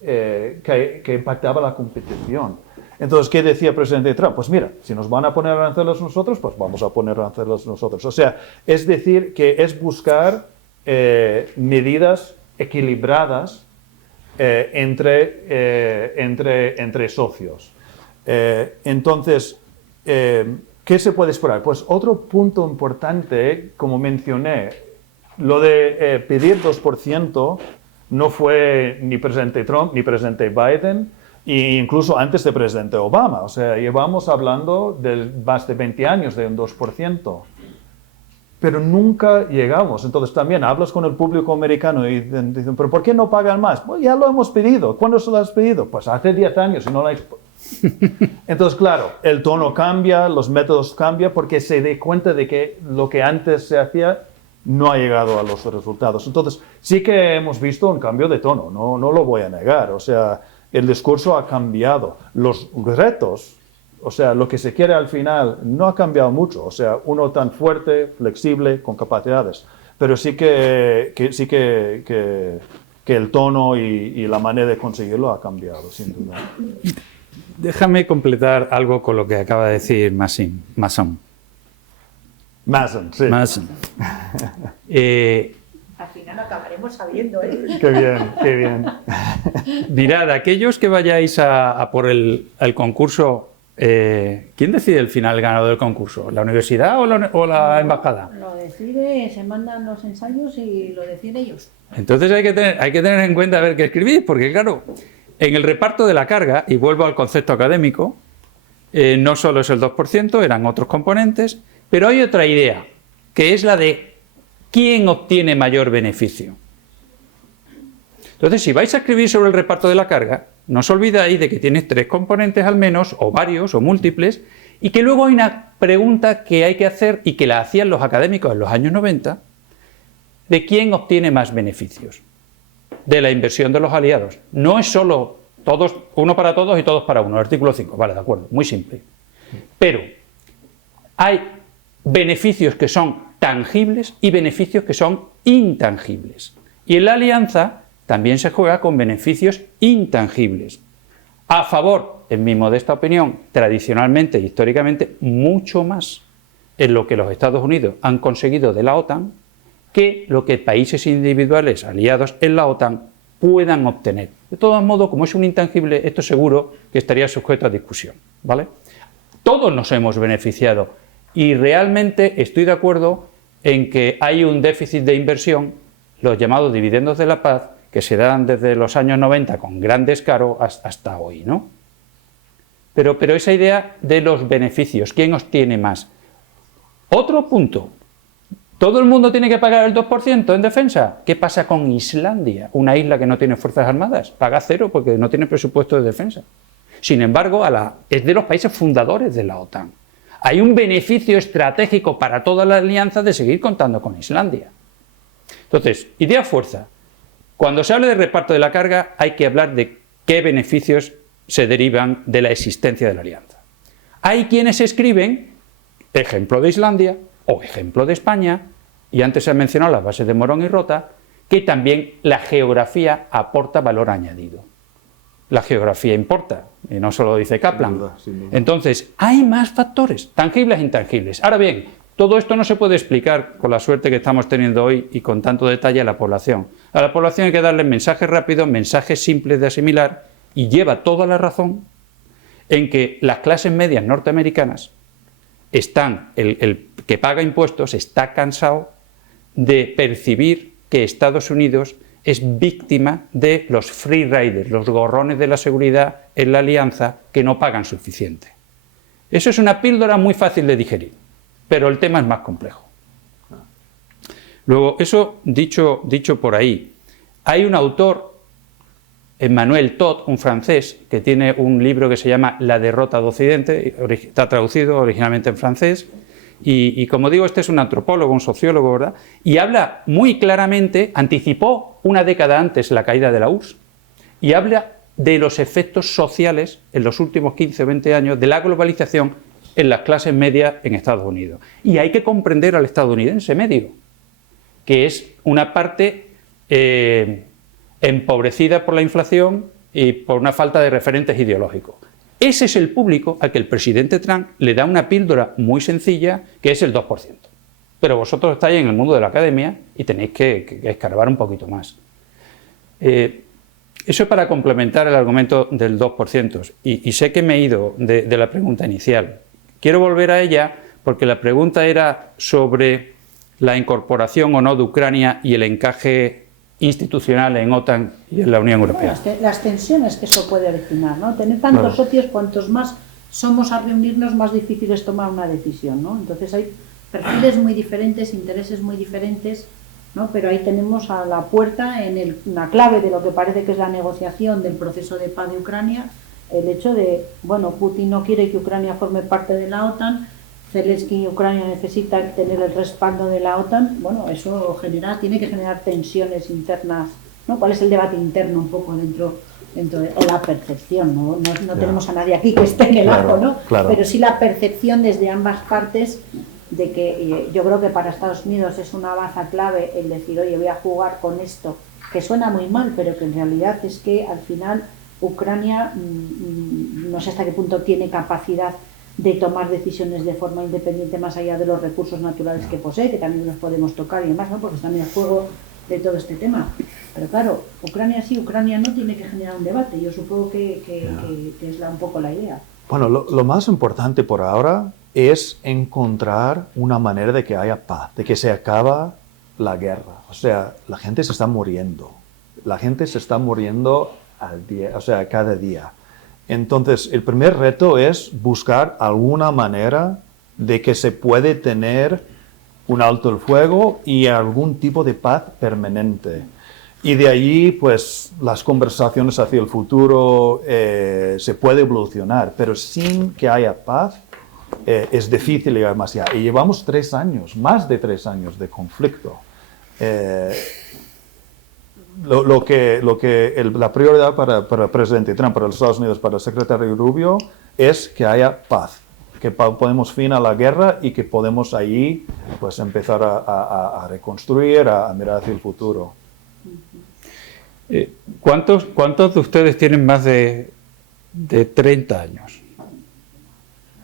que impactaba la competición. Entonces, ¿qué decía el presidente Trump? Pues mira, si nos van a poner aranceles nosotros, pues vamos a poner aranceles nosotros. O sea, es decir, que es buscar medidas equilibradas entre socios. Entonces, ¿qué se puede esperar? Pues otro punto importante, como mencioné, lo de pedir 2% no fue ni presidente Trump ni presidente Biden, e incluso antes de presidente Obama. O sea, llevamos hablando de más de 20 años de un 2%. Pero nunca llegamos. Entonces también hablas con el público americano y dicen, ¿pero por qué no pagan más? Pues ya lo hemos pedido. ¿Cuándo se lo has pedido? Pues hace 10 años y no lo has... Entonces, claro, el tono cambia, los métodos cambian porque se da cuenta de que lo que antes se hacía no ha llegado a los resultados. Entonces, sí que hemos visto un cambio de tono, no lo voy a negar. O sea, el discurso ha cambiado. Los retos, o sea, lo que se quiere al final no ha cambiado mucho. O sea, uno tan fuerte, flexible, con capacidades. Pero sí que el tono y la manera de conseguirlo ha cambiado, sin duda. Déjame completar algo con lo que acaba de decir Mason. Mason, sí. Mason. Al final acabaremos sabiendo, ¿eh? Qué bien, qué bien. Mirad, aquellos que vayáis a por el concurso, ¿quién decide el final ganador del concurso? ¿La universidad o la embajada? Lo decide, se mandan los ensayos y lo deciden ellos. Entonces hay que tener en cuenta a ver qué escribís, porque claro, en el reparto de la carga, y vuelvo al concepto académico, no solo es el 2%, eran otros componentes, pero hay otra idea, que es la de quién obtiene mayor beneficio. Entonces, si vais a escribir sobre el reparto de la carga, no os olvidáis de que tienes 3 componentes al menos, o varios, o múltiples, y que luego hay una pregunta que hay que hacer, y que la hacían los académicos en los años 90, de quién obtiene más beneficios de la inversión de los aliados. No es solo todos, uno para todos y todos para uno, el artículo 5, vale, de acuerdo, muy simple. Pero hay beneficios que son tangibles y beneficios que son intangibles. Y en la alianza también se juega con beneficios intangibles. A favor, en mi modesta opinión, tradicionalmente e históricamente, mucho más en lo que los Estados Unidos han conseguido de la OTAN que lo que países individuales aliados en la OTAN puedan obtener. De todos modos, como es un intangible, esto seguro que estaría sujeto a discusión, ¿vale? Todos nos hemos beneficiado y realmente estoy de acuerdo en que hay un déficit de inversión, los llamados dividendos de la paz, que se dan desde los años 90 con gran descaro hasta hoy, ¿no? Pero esa idea de los beneficios, ¿quién obtiene más? Otro punto, ¿todo el mundo tiene que pagar el 2% en defensa? ¿Qué pasa con Islandia, una isla que no tiene fuerzas armadas? Paga 0 porque no tiene presupuesto de defensa. Sin embargo, es de los países fundadores de la OTAN. Hay un beneficio estratégico para toda la alianza de seguir contando con Islandia. Entonces, idea fuerza. Cuando se habla de reparto de la carga, hay que hablar de qué beneficios se derivan de la existencia de la alianza. Hay quienes escriben, ejemplo de Islandia o ejemplo de España, y antes se han mencionado las bases de Morón y Rota, que también la geografía aporta valor añadido. La geografía importa, y no solo dice Kaplan. Sin duda. Entonces, hay más factores, tangibles e intangibles. Ahora bien, todo esto no se puede explicar con la suerte que estamos teniendo hoy y con tanto detalle a la población. A la población hay que darle mensajes rápidos, mensajes simples de asimilar, y lleva toda la razón en que las clases medias norteamericanas el que paga impuestos está cansado de percibir que Estados Unidos es víctima de los free riders, los gorrones de la seguridad en la alianza que no pagan suficiente. Eso es una píldora muy fácil de digerir, pero el tema es más complejo. Luego, eso dicho por ahí, hay un autor, Emmanuel Todd, un francés, que tiene un libro que se llama La derrota de Occidente, está traducido originalmente en francés, y como digo, este es un antropólogo, un sociólogo, ¿verdad? Y habla muy claramente, anticipó una década antes la caída de la URSS, y habla de los efectos sociales en los últimos 15 o 20 años de la globalización en las clases medias en Estados Unidos. Y hay que comprender al estadounidense medio, que es una parte empobrecida por la inflación y por una falta de referentes ideológicos. Ese es el público al que el presidente Trump le da una píldora muy sencilla, que es el 2%. Pero vosotros estáis en el mundo de la academia y tenéis que escarbar un poquito más. Eso es para complementar el argumento del 2%. Y sé que me he ido de la pregunta inicial. Quiero volver a ella porque la pregunta era sobre la incorporación o no de Ucrania y el encaje institucional en OTAN y en la Unión Europea. Bueno, las tensiones que eso puede originar, ¿no? Tener tantos socios, cuantos más somos a reunirnos, más difícil es tomar una decisión, ¿no? Entonces hay perfiles muy diferentes, intereses muy diferentes, ¿no? Pero ahí tenemos a la puerta, en una clave de lo que parece que es la negociación del proceso de paz de Ucrania, el hecho de, bueno, Putin no quiere que Ucrania forme parte de la OTAN, Zelensky y Ucrania necesita tener el respaldo de la OTAN, bueno, eso tiene que generar tensiones internas, ¿no? ¿Cuál es el debate interno un poco dentro de la percepción? No tenemos a nadie aquí que esté en el ajo, ¿no? Claro. Pero sí la percepción desde ambas partes de que yo creo que para Estados Unidos es una baza clave el decir, oye, voy a jugar con esto, que suena muy mal, pero que en realidad es que al final Ucrania no sé hasta qué punto tiene capacidad de tomar decisiones de forma independiente más allá de los recursos naturales que posee, que también los podemos tocar y demás, ¿no? Porque están en el juego de todo este tema. Pero claro, Ucrania sí, Ucrania no, tiene que generar un debate. Yo supongo que es un poco la idea. Bueno, lo más importante por ahora es encontrar una manera de que haya paz, de que se acaba la guerra. O sea, la gente se está muriendo. La gente se está muriendo al día, o sea, cada día. Entonces, el primer reto es buscar alguna manera de que se puede tener un alto el fuego y algún tipo de paz permanente. Y de allí, pues, las conversaciones hacia el futuro se puede evolucionar, pero sin que haya paz es difícil llegar más allá. Y llevamos 3 años, más de 3 años de conflicto. La prioridad para el presidente Trump, para los Estados Unidos, para el secretario Rubio, es que haya paz, que ponemos fin a la guerra y que podemos ahí pues, empezar a reconstruir, a mirar hacia el futuro. ¿Cuántos de ustedes tienen más de 30 años?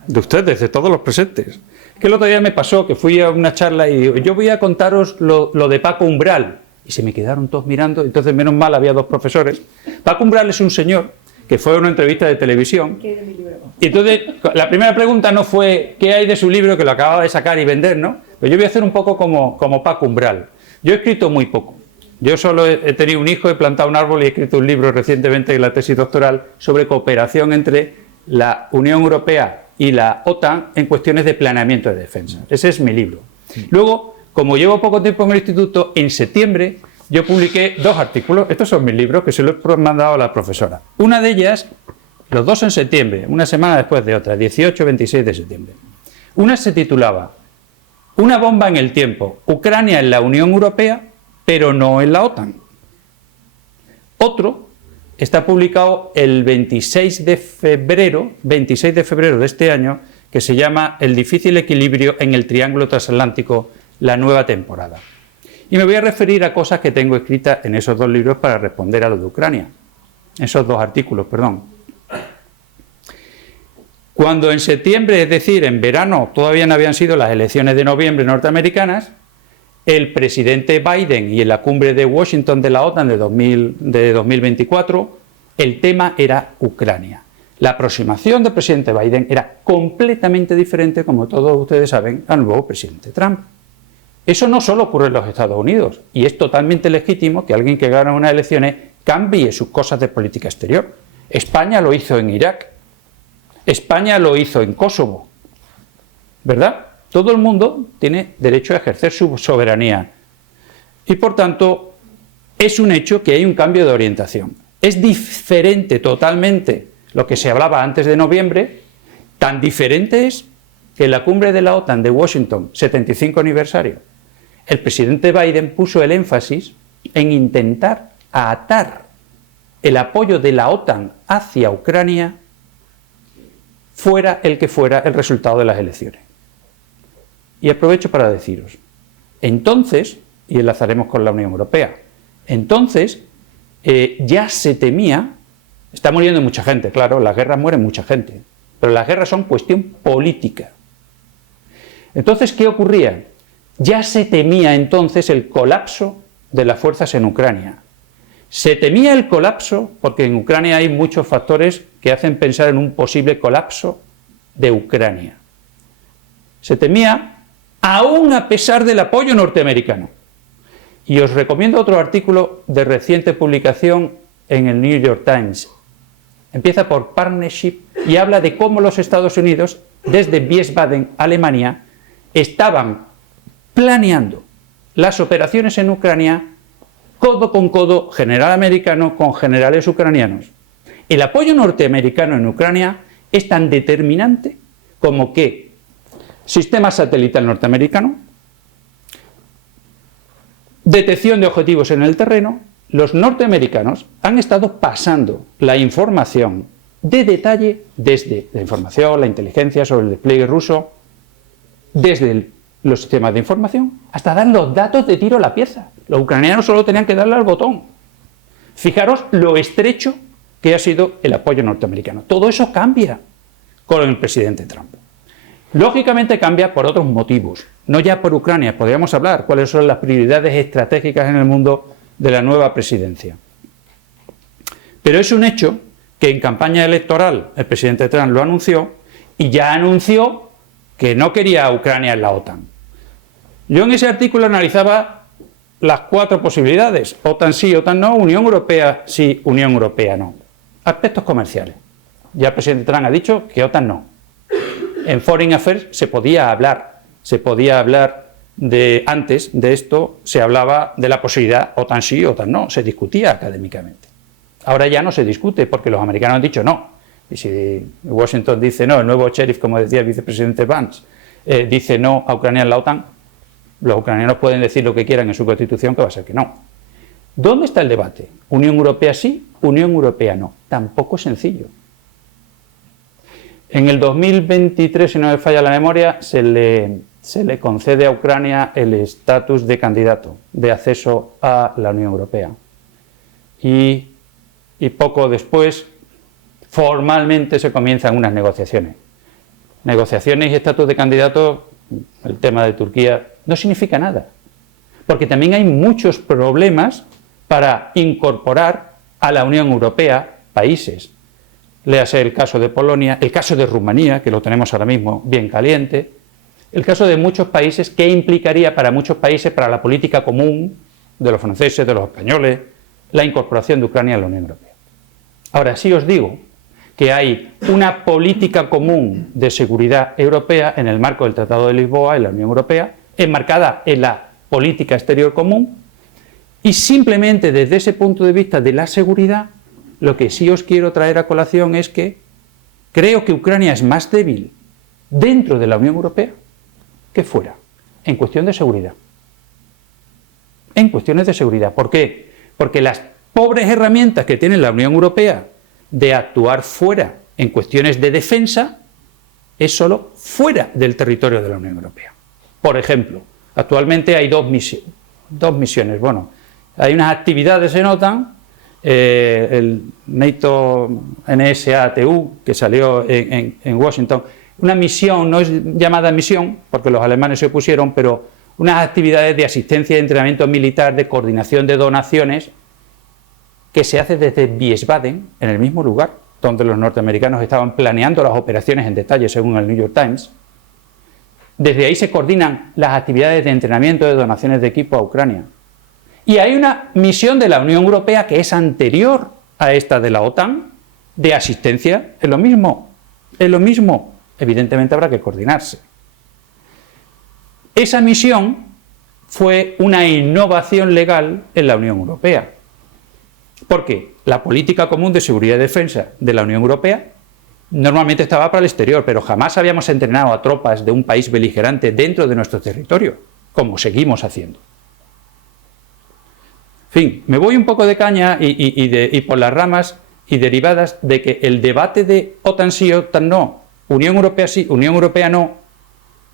De ustedes, de todos los presentes. Que el otro día me pasó que fui a una charla y digo, yo voy a contaros lo de Paco Umbral. Y se me quedaron todos mirando, entonces menos mal había 2 profesores. Paco Umbral es un señor que fue a una entrevista de televisión. Y entonces la primera pregunta no fue ¿qué hay de su libro que lo acababa de sacar y vender? ¿No? Pero yo voy a hacer un poco como Paco Umbral. Yo he escrito muy poco. Yo solo he tenido un hijo, he plantado un árbol y he escrito un libro recientemente en la tesis doctoral sobre cooperación entre la Unión Europea y la OTAN en cuestiones de planeamiento de defensa. Ese es mi libro. Luego, como llevo poco tiempo en el instituto, en septiembre yo publiqué 2 artículos. Estos son mis libros que se los he mandado a la profesora. Una de ellas, los 2 en septiembre, una semana después de otra, 18 y 26 de septiembre. Una se titulaba Una bomba en el tiempo, Ucrania en la Unión Europea, pero no en la OTAN. Otro está publicado el 26 de febrero de este año, que se llama El difícil equilibrio en el triángulo transatlántico, la nueva temporada. Y me voy a referir a cosas que tengo escritas en esos 2 libros para responder a lo de Ucrania. Esos 2 artículos, perdón. Cuando en septiembre, es decir, en verano, todavía no habían sido las elecciones de noviembre norteamericanas, el presidente Biden y en la cumbre de Washington de la OTAN de 2024, el tema era Ucrania. La aproximación del presidente Biden era completamente diferente, como todos ustedes saben, al nuevo presidente Trump. Eso no solo ocurre en los Estados Unidos, y es totalmente legítimo que alguien que gana unas elecciones cambie sus cosas de política exterior. España lo hizo en Irak, España lo hizo en Kosovo, ¿verdad? Todo el mundo tiene derecho a ejercer su soberanía y, por tanto, es un hecho que hay un cambio de orientación. Es diferente totalmente lo que se hablaba antes de noviembre, tan diferente es que en la cumbre de la OTAN de Washington, 75 aniversario, el presidente Biden puso el énfasis en intentar atar el apoyo de la OTAN hacia Ucrania fuera el que fuera el resultado de las elecciones. Y aprovecho para deciros, entonces, y enlazaremos con la Unión Europea, entonces ya se temía, está muriendo mucha gente, claro, las guerras mueren mucha gente, pero las guerras son cuestión política. Entonces, ¿qué ocurría? Ya se temía entonces el colapso de las fuerzas en Ucrania. Se temía el colapso porque en Ucrania hay muchos factores que hacen pensar en un posible colapso de Ucrania. Se temía aún a pesar del apoyo norteamericano. Y os recomiendo otro artículo de reciente publicación en el New York Times. Empieza por Partnership y habla de cómo los Estados Unidos, desde Wiesbaden, Alemania, estaban planeando las operaciones en Ucrania codo con codo, general americano con generales ucranianos. El apoyo norteamericano en Ucrania es tan determinante como que sistema satelital norteamericano, detección de objetivos en el terreno, los norteamericanos han estado pasando la información de detalle desde la información, la inteligencia sobre el despliegue ruso, desde los sistemas de información, hasta dar los datos de tiro a la pieza. Los ucranianos solo tenían que darle al botón. Fijaros lo estrecho que ha sido el apoyo norteamericano. Todo eso cambia con el presidente Trump. Lógicamente cambia por otros motivos, no ya por Ucrania. Podríamos hablar cuáles son las prioridades estratégicas en el mundo de la nueva presidencia. Pero es un hecho que en campaña electoral el presidente Trump lo anunció y ya anunció que no quería a Ucrania en la OTAN. Yo en ese artículo analizaba las 4 posibilidades: OTAN sí, OTAN no, Unión Europea sí, Unión Europea no. Aspectos comerciales. Ya el presidente Trump ha dicho que OTAN no. En Foreign Affairs se podía hablar de, antes de esto se hablaba de la posibilidad OTAN sí, OTAN no, se discutía académicamente. Ahora ya no se discute porque los americanos han dicho no. Y si Washington dice no, el nuevo sheriff, como decía el vicepresidente Vance, dice no a Ucrania en la OTAN, los ucranianos pueden decir lo que quieran en su constitución, que va a ser que no. ¿Dónde está el debate? ¿Unión Europea sí? ¿Unión Europea no? Tampoco es sencillo. En el 2023, si no me falla la memoria, se le concede a Ucrania el estatus de candidato, de acceso a la Unión Europea. Y poco después, formalmente se comienzan unas negociaciones. Negociaciones y estatus de candidato, el tema de Turquía, no significa nada. Porque también hay muchos problemas para incorporar a la Unión Europea países. Léase el caso de Polonia, el caso de Rumanía, que lo tenemos ahora mismo bien caliente, el caso de muchos países, que implicaría para muchos países, para la política común de los franceses, de los españoles, la incorporación de Ucrania a la Unión Europea. Ahora sí os digo que hay una política común de seguridad europea en el marco del Tratado de Lisboa en la Unión Europea, enmarcada en la política exterior común, y simplemente desde ese punto de vista de la seguridad, lo que sí os quiero traer a colación es que creo que Ucrania es más débil dentro de la Unión Europea que fuera, en cuestión de seguridad. En cuestiones de seguridad. ¿Por qué? Porque las pobres herramientas que tiene la Unión Europea de actuar fuera en cuestiones de defensa es solo fuera del territorio de la Unión Europea. Por ejemplo, actualmente hay dos misiones. Bueno, hay unas actividades en OTAN, el NATO NSATU, que salió en Washington, una misión, no es llamada misión, porque los alemanes se opusieron, pero unas actividades de asistencia y entrenamiento militar, de coordinación de donaciones, que se hace desde Wiesbaden, en el mismo lugar donde los norteamericanos estaban planeando las operaciones en detalle, según el New York Times. Desde ahí se coordinan las actividades de entrenamiento de donaciones de equipo a Ucrania. Y hay una misión de la Unión Europea que es anterior a esta de la OTAN, de asistencia. Es lo mismo, es lo mismo. Evidentemente habrá que coordinarse. Esa misión fue una innovación legal en la Unión Europea. Porque la política común de seguridad y defensa de la Unión Europea normalmente estaba para el exterior, pero jamás habíamos entrenado a tropas de un país beligerante dentro de nuestro territorio, como seguimos haciendo. En fin, me voy un poco de caña y por las ramas y derivadas de que el debate de OTAN sí, OTAN no, Unión Europea sí, Unión Europea no,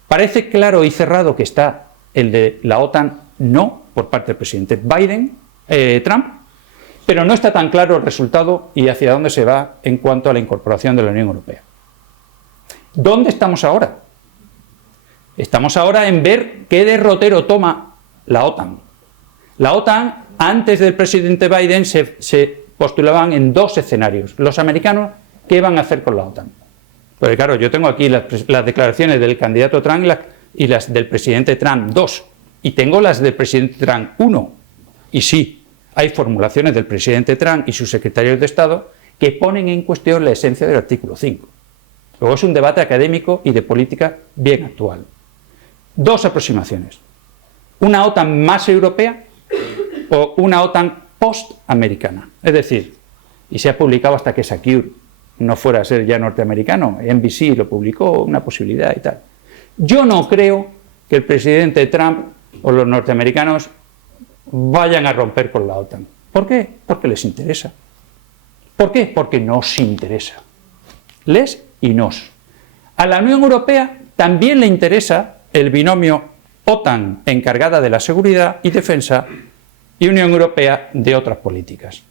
parece claro y cerrado que está el de la OTAN no, por parte del presidente Trump, pero no está tan claro el resultado y hacia dónde se va en cuanto a la incorporación de la Unión Europea. ¿Dónde estamos ahora? Estamos ahora en ver qué derrotero toma la OTAN. La OTAN, antes del presidente Biden, se postulaban en dos escenarios. Los americanos, ¿qué van a hacer con la OTAN? Porque claro, yo tengo aquí las declaraciones del candidato Trump y las del presidente Trump 2, y tengo las del presidente Trump 1, y sí, hay formulaciones del presidente Trump y sus secretarios de Estado que ponen en cuestión la esencia del artículo 5. Luego es un debate académico y de política bien actual. Dos aproximaciones. Una OTAN más europea o una OTAN post-americana. Es decir, y se ha publicado hasta que Secure no fuera a ser ya norteamericano, NBC lo publicó, una posibilidad y tal. Yo no creo que el presidente Trump o los norteamericanos vayan a romper con la OTAN. ¿Por qué? Porque les interesa. ¿Por qué? Porque nos interesa. Les y nos. A la Unión Europea también le interesa el binomio OTAN encargada de la seguridad y defensa y Unión Europea de otras políticas.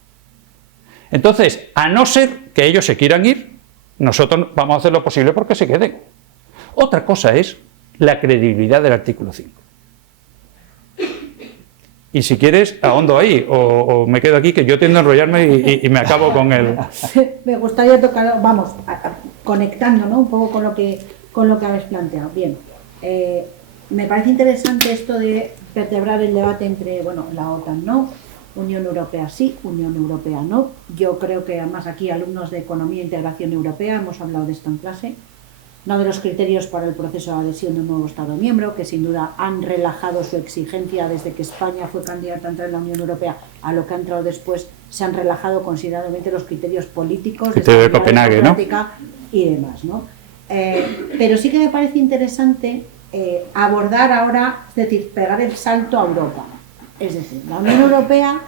Entonces, a no ser que ellos se quieran ir, nosotros vamos a hacer lo posible porque se queden. Otra cosa es la credibilidad del artículo 5. Y si quieres, ahondo ahí, o me quedo aquí, que yo tiendo a enrollarme y me acabo con el... Me gustaría tocar, vamos, conectando, ¿no?, un poco con lo que habéis planteado. Bien, me parece interesante esto de vertebrar el debate entre, bueno, la OTAN no, Unión Europea sí, Unión Europea no. Yo creo que además aquí alumnos de Economía e Integración Europea hemos hablado de esto en clase. Uno de los criterios para el proceso de adhesión de un nuevo Estado miembro, que sin duda han relajado su exigencia desde que España fue candidata a entrar en la Unión Europea a lo que ha entrado después, se han relajado considerablemente los criterios políticos de Copenhague, ¿no?, y demás, ¿no? Pero sí que me parece interesante abordar ahora, es decir, pegar el salto a Europa. Es decir, la Unión Europea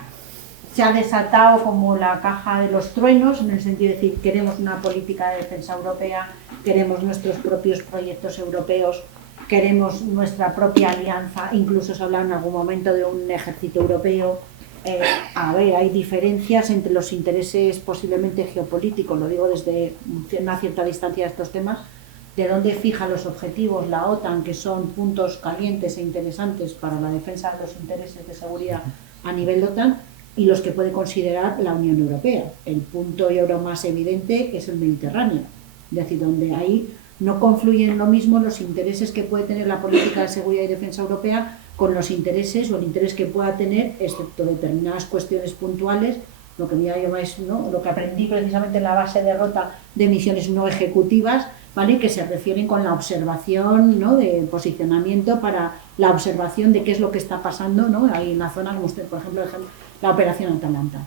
se ha desatado como la caja de los truenos, en el sentido de decir, queremos una política de defensa europea, queremos nuestros propios proyectos europeos, queremos nuestra propia alianza, incluso se ha hablado en algún momento de un ejército europeo. A ver, hay diferencias entre los intereses posiblemente geopolíticos, lo digo desde una cierta distancia de estos temas, de dónde fija los objetivos la OTAN, que son puntos calientes e interesantes para la defensa de los intereses de seguridad a nivel de OTAN, y los que puede considerar la Unión Europea. El punto yo creo más evidente es el Mediterráneo, es decir, donde ahí no confluyen lo mismo los intereses que puede tener la política de seguridad y defensa europea con los intereses o el interés que pueda tener, excepto determinadas cuestiones puntuales, lo que ya llamáis, ¿no?, lo que aprendí precisamente en la base de Rota de misiones no ejecutivas, ¿vale?, que se refieren con la observación, ¿no?, de posicionamiento para la observación de qué es lo que está pasando, ¿no?, ahí en la zona, como usted, por ejemplo, la operación Atalanta.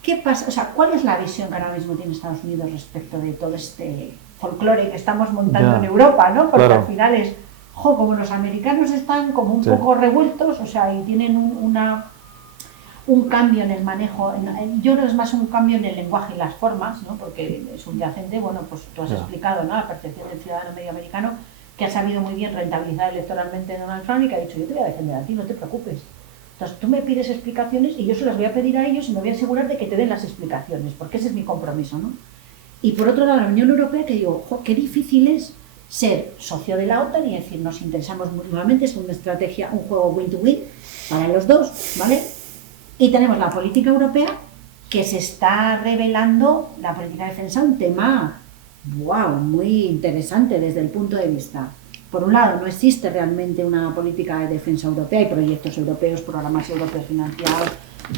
¿Qué pasa? O sea, ¿cuál es la visión que ahora mismo tiene Estados Unidos respecto de todo este folclore que estamos montando en Europa, ¿no? Porque al final es, como los americanos están como un poco revueltos, o sea, y tienen un cambio en el manejo, yo creo que es más un cambio en el lenguaje y las formas, ¿no?, porque es subyacente, bueno, pues tú has explicado, ¿no?, la percepción del ciudadano medio americano, que ha sabido muy bien rentabilizar electoralmente a Donald Trump y que ha dicho, yo te voy a defender a ti, no te preocupes. Entonces tú me pides explicaciones y yo se las voy a pedir a ellos y me voy a asegurar de que te den las explicaciones, porque ese es mi compromiso, ¿no? Y por otro lado, la Unión Europea, que digo, qué difícil es ser socio de la OTAN y decir, nos interesamos mutuamente, es una estrategia, un juego win-to-win para los dos, ¿vale? Y tenemos la política europea que se está revelando la política de defensa un tema, wow, muy interesante desde el punto de vista. Por un lado, no existe realmente una política de defensa europea, hay proyectos europeos, programas europeos financiados,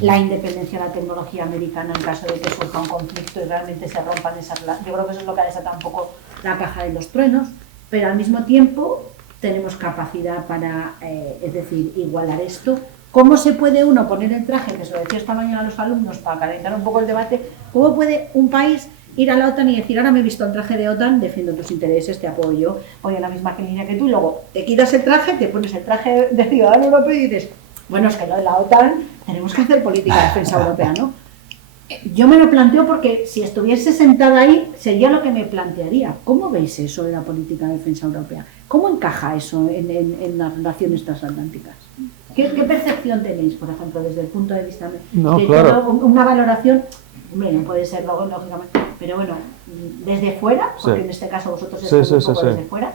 la independencia de la tecnología americana en caso de que surja un conflicto y realmente se rompan esas... Yo creo que eso es lo que ha desatado un poco la caja de los truenos, pero al mismo tiempo tenemos capacidad para, es decir, igualar esto. ¿Cómo se puede uno poner el traje, que se lo decía esta mañana a los alumnos para calentar un poco el debate, cómo puede un país ir a la OTAN y decir, ahora me he visto el traje de OTAN, defiendo tus intereses, te apoyo, voy a la misma línea que tú, y luego te quitas el traje, te pones el traje de ciudadano europeo y dices, bueno, es que lo de la OTAN tenemos que hacer política de defensa europea, ¿no? Yo me lo planteo porque si estuviese sentada ahí, sería lo que me plantearía. ¿Cómo veis eso de la política de defensa europea? ¿Cómo encaja eso en las relaciones transatlánticas? ¿Qué percepción tenéis, por ejemplo, desde el punto de vista de claro. todo, una valoración? Hombre, no puede ser lógicamente, pero bueno, desde fuera, porque en este caso vosotros estáis un poco desde fuera,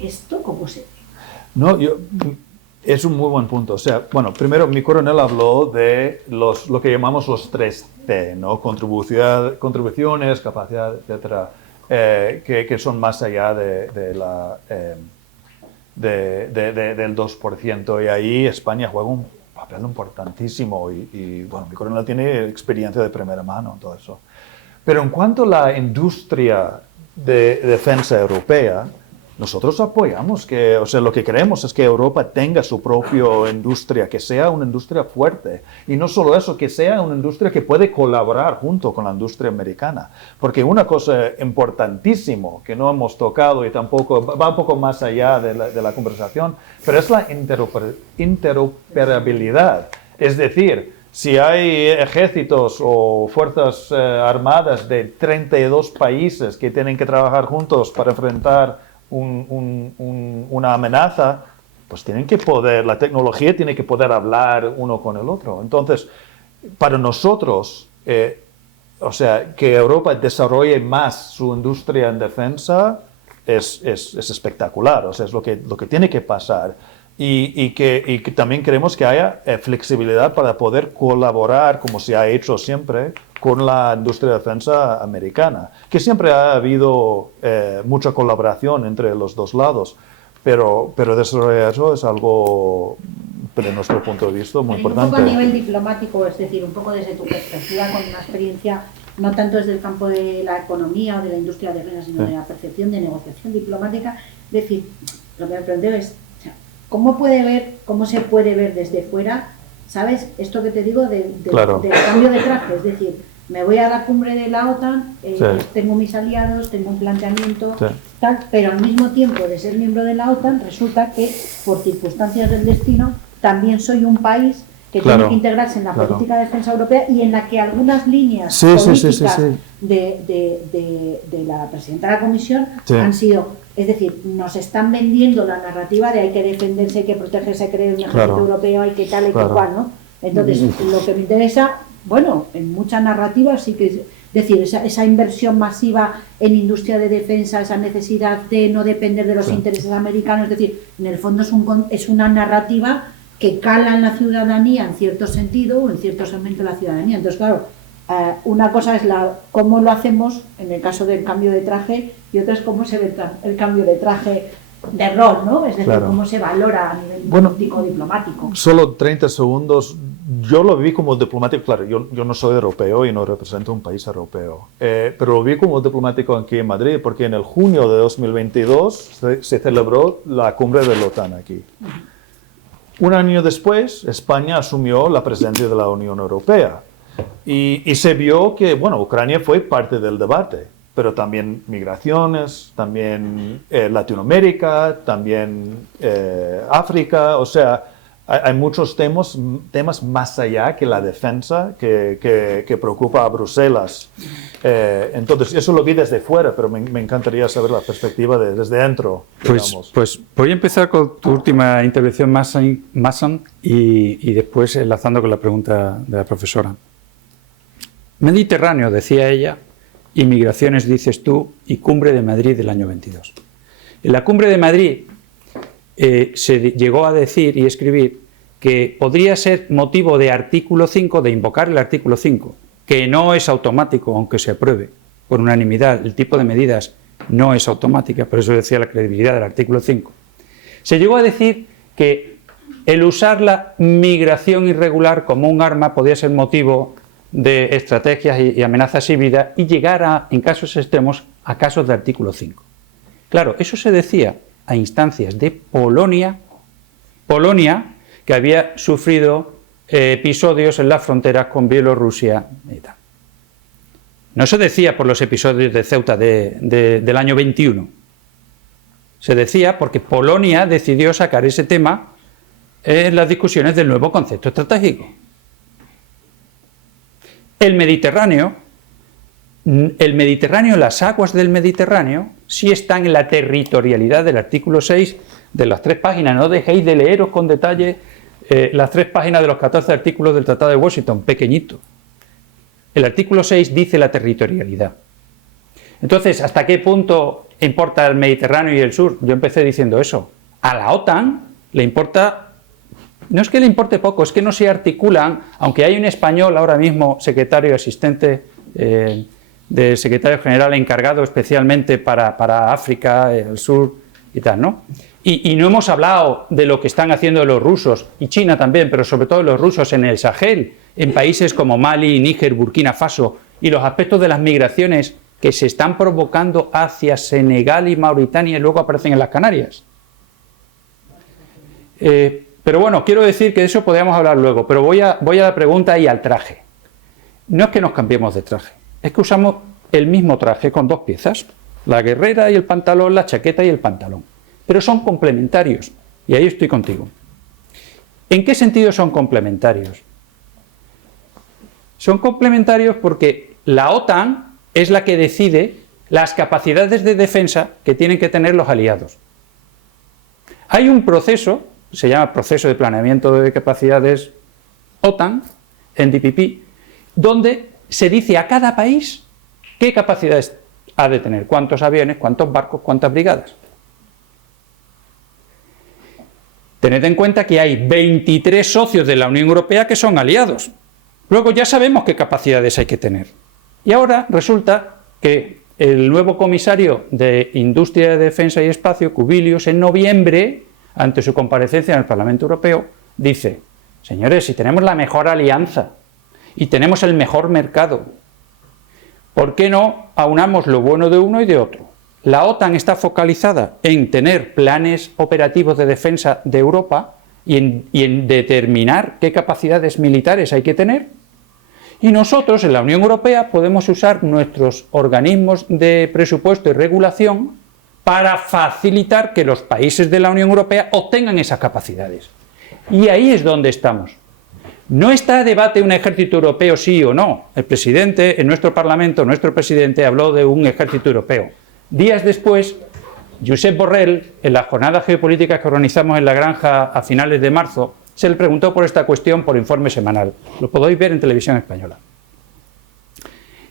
¿esto cómo se ve? No, es un muy buen punto. O sea, bueno, primero mi coronel habló de lo que llamamos los 3T, ¿no? Contribuciones, capacidad, etcétera, que son más allá del 2%. Y ahí España juega un papel importantísimo y bueno, mi coronel tiene experiencia de primera mano en todo eso. Pero en cuanto a la industria de defensa europea, nosotros apoyamos o sea, lo que queremos es que Europa tenga su propia industria, que sea una industria fuerte. Y no solo eso, que sea una industria que puede colaborar junto con la industria americana. Porque una cosa importantísima que no hemos tocado y tampoco va un poco más allá de la conversación, pero es la interoperabilidad. Es decir, si hay ejércitos o fuerzas armadas de 32 países que tienen que trabajar juntos para enfrentar una amenaza, pues la tecnología tiene que poder hablar uno con el otro. Entonces, para nosotros, o sea, que Europa desarrolle más su industria en defensa es espectacular, o sea, es lo que tiene que pasar. Y que también queremos que haya flexibilidad para poder colaborar, como se ha hecho siempre, con la industria de defensa americana, que siempre ha habido mucha colaboración entre los dos lados, pero desarrollar eso es algo, desde nuestro punto de vista, muy importante. Un poco a nivel diplomático, es decir, un poco desde tu perspectiva, con una experiencia no tanto desde el campo de la economía o de la industria de defensa, sino de la percepción de negociación diplomática, es decir, lo que me planteo es, ¿cómo se puede ver desde fuera, sabes, esto que te digo del cambio de traje? Es decir, me voy a la cumbre de la OTAN, tengo mis aliados, tengo un planteamiento, tal, pero al mismo tiempo de ser miembro de la OTAN, resulta que por circunstancias del destino también soy un país que tiene que integrarse en la política de defensa europea y en la que algunas líneas políticas de la presidenta de la Comisión han sido, es decir, nos están vendiendo la narrativa de hay que defenderse, hay que protegerse, hay que crear un ejército europeo, hay que tal, hay que cual, ¿no? Entonces, lo que me interesa, bueno, en muchas narrativas sí que es decir, esa inversión masiva en industria de defensa, esa necesidad de no depender de los intereses americanos, es decir, en el fondo es una narrativa que cala en la ciudadanía en cierto sentido o en cierto segmento de la ciudadanía. Entonces, claro, una cosa es cómo lo hacemos en el caso del cambio de traje y otra es cómo se ve el cambio de traje de rol, ¿no? Es decir, cómo se valora a nivel político diplomático. Solo 30 segundos. Yo lo vi como diplomático, claro, yo no soy europeo y no represento un país europeo, pero lo vi como diplomático aquí en Madrid porque en el junio de 2022 se celebró la cumbre de la OTAN aquí. Un año después, España asumió la presidencia de la Unión Europea y se vio que, bueno, Ucrania fue parte del debate, pero también migraciones, también Latinoamérica, también África, o sea, hay muchos temas más allá que la defensa que preocupa a Bruselas. Entonces, eso lo vi desde fuera, pero me encantaría saber la perspectiva desde dentro. Pues voy a empezar con tu última intervención, Masan, y después enlazando con la pregunta de la profesora. Mediterráneo, decía ella, inmigraciones, dices tú, y Cumbre de Madrid del año 22. En la Cumbre de Madrid se llegó a decir y escribir que podría ser motivo de artículo 5, de invocar el artículo 5, que no es automático, aunque se apruebe por unanimidad, el tipo de medidas no es automática, por eso decía la credibilidad del artículo 5, se llegó a decir que el usar la migración irregular como un arma podía ser motivo de estrategias y amenazas híbridas y llegar en casos extremos a casos de artículo 5. Claro, eso se decía a instancias de Polonia, que había sufrido episodios en las fronteras con Bielorrusia y tal. No se decía por los episodios de Ceuta del año 21. Se decía porque Polonia decidió sacar ese tema en las discusiones del nuevo concepto estratégico. El Mediterráneo, las aguas del Mediterráneo, sí están en la territorialidad del artículo 6 de las 3 páginas. No dejéis de leeros con detalle las 3 páginas de los 14 artículos del Tratado de Washington, pequeñito. El artículo 6 dice la territorialidad. Entonces, ¿hasta qué punto importa el Mediterráneo y el sur? Yo empecé diciendo eso. A la OTAN le importa, no es que le importe poco, es que no se articulan, aunque hay un español ahora mismo, secretario asistente del secretario general encargado especialmente para África, el sur y tal, ¿no? Y no hemos hablado de lo que están haciendo los rusos, y China también, pero sobre todo los rusos en el Sahel, en países como Mali, Níger, Burkina Faso, y los aspectos de las migraciones que se están provocando hacia Senegal y Mauritania y luego aparecen en las Canarias. Pero bueno, quiero decir que de eso podríamos hablar luego, pero voy a la pregunta y al traje. No es que nos cambiemos de traje, es que usamos el mismo traje con 2 piezas, la guerrera y el pantalón, la chaqueta y el pantalón, pero son complementarios, y ahí estoy contigo. ¿En qué sentido son complementarios? Son complementarios porque la OTAN es la que decide las capacidades de defensa que tienen que tener los aliados. Hay un proceso, se llama Proceso de Planeamiento de Capacidades OTAN, NDPP, donde se dice a cada país qué capacidades ha de tener, cuántos aviones, cuántos barcos, cuántas brigadas. Tened en cuenta que hay 23 socios de la Unión Europea que son aliados. Luego ya sabemos qué capacidades hay que tener. Y ahora resulta que el nuevo comisario de Industria, Defensa y Espacio, Kubilius, en noviembre, ante su comparecencia en el Parlamento Europeo, dice: señores, si tenemos la mejor alianza y tenemos el mejor mercado, ¿por qué no aunamos lo bueno de uno y de otro? La OTAN está focalizada en tener planes operativos de defensa de Europa y en determinar qué capacidades militares hay que tener. Y nosotros, en la Unión Europea, podemos usar nuestros organismos de presupuesto y regulación para facilitar que los países de la Unión Europea obtengan esas capacidades. Y ahí es donde estamos. No está a debate un ejército europeo sí o no. El presidente, en nuestro Parlamento, nuestro presidente habló de un ejército europeo. Días después, Josep Borrell, en las jornadas geopolíticas que organizamos en La Granja a finales de marzo, se le preguntó por esta cuestión por informe semanal. Lo podéis ver en Televisión Española.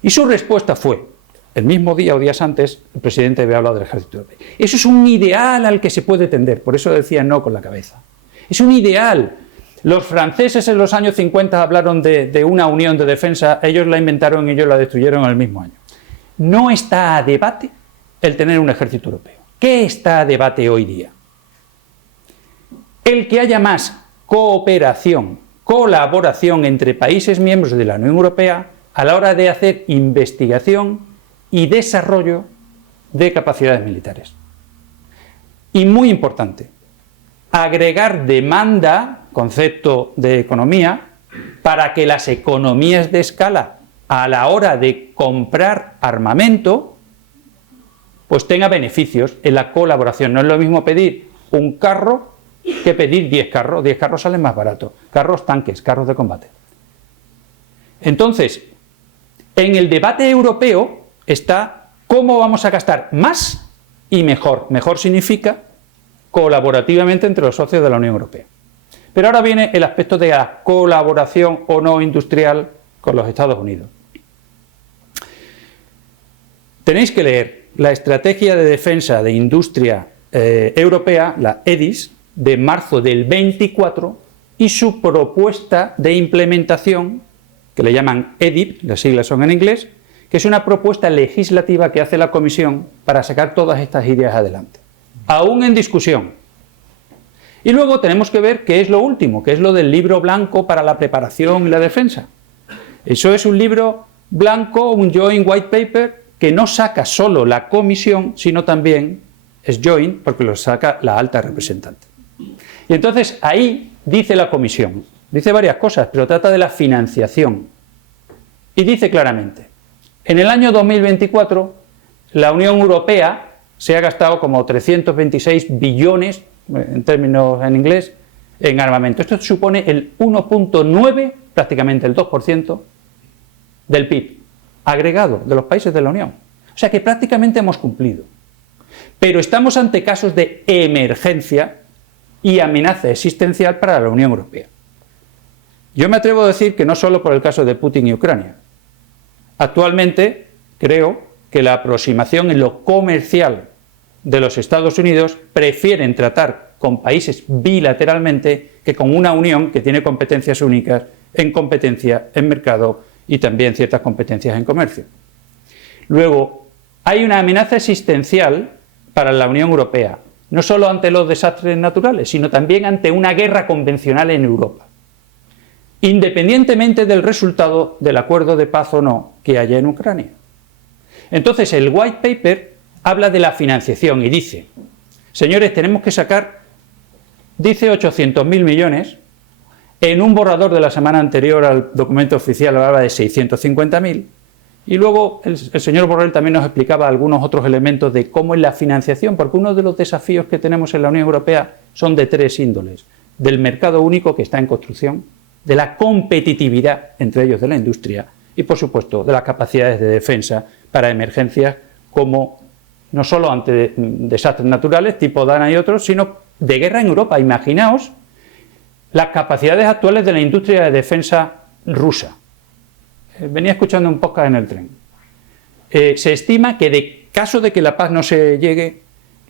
Y su respuesta fue: el mismo día o días antes, el presidente había hablado del ejército europeo. Eso es un ideal al que se puede tender, por eso decía no con la cabeza. Es un ideal. Los franceses en los años 50 hablaron de una unión de defensa, ellos la inventaron y ellos la destruyeron en el mismo año. No está a debate el tener un ejército europeo. ¿Qué está a debate hoy día? El que haya más cooperación, colaboración entre países miembros de la Unión Europea a la hora de hacer investigación y desarrollo de capacidades militares. Y muy importante, agregar demanda, concepto de economía, para que las economías de escala a la hora de comprar armamento pues tenga beneficios en la colaboración. No es lo mismo pedir un carro que pedir 10 carros. 10 carros salen más baratos. Carros tanques, carros de combate. Entonces, en el debate europeo está cómo vamos a gastar más y mejor. Mejor significa colaborativamente entre los socios de la Unión Europea. Pero ahora viene el aspecto de la colaboración o no industrial con los Estados Unidos. Tenéis que leer la Estrategia de Defensa de Industria Europea, la EDIS, de marzo del 24, y su propuesta de implementación, que le llaman EDIP, las siglas son en inglés, que es una propuesta legislativa que hace la Comisión para sacar todas estas ideas adelante, aún en discusión. Y luego tenemos que ver qué es lo último, que es lo del libro blanco para la preparación y la defensa. Eso es un libro blanco, un joint white paper, que no saca solo la Comisión, sino también es joint, porque lo saca la alta representante. Y entonces ahí dice la Comisión, dice varias cosas, pero trata de la financiación. Y dice claramente, en el año 2024 la Unión Europea se ha gastado como 326 billones, en términos en inglés, en armamento. Esto supone el 1,9, prácticamente el 2% del PIB agregado de los países de la Unión. O sea que prácticamente hemos cumplido. Pero estamos ante casos de emergencia y amenaza existencial para la Unión Europea. Yo me atrevo a decir que no solo por el caso de Putin y Ucrania. Actualmente creo que la aproximación en lo comercial de los Estados Unidos prefieren tratar con países bilateralmente que con una unión que tiene competencias únicas en competencia, en mercado y también ciertas competencias en comercio. Luego, hay una amenaza existencial para la Unión Europea, no solo ante los desastres naturales, sino también ante una guerra convencional en Europa, independientemente del resultado del acuerdo de paz o no que haya en Ucrania. Entonces, el white paper habla de la financiación y dice, señores, tenemos que sacar, dice 800.000 millones, en un borrador de la semana anterior al documento oficial hablaba de 650.000, y luego el señor Borrell también nos explicaba algunos otros elementos de cómo es la financiación, porque uno de los desafíos que tenemos en la Unión Europea son de tres índoles: del mercado único que está en construcción, de la competitividad, entre ellos de la industria, y por supuesto de las capacidades de defensa para emergencias como no solo ante desastres naturales tipo Dana y otros, sino de guerra en Europa. Imaginaos las capacidades actuales de la industria de defensa rusa. Venía escuchando un podcast en el tren. Se estima que de caso de que la paz no se llegue,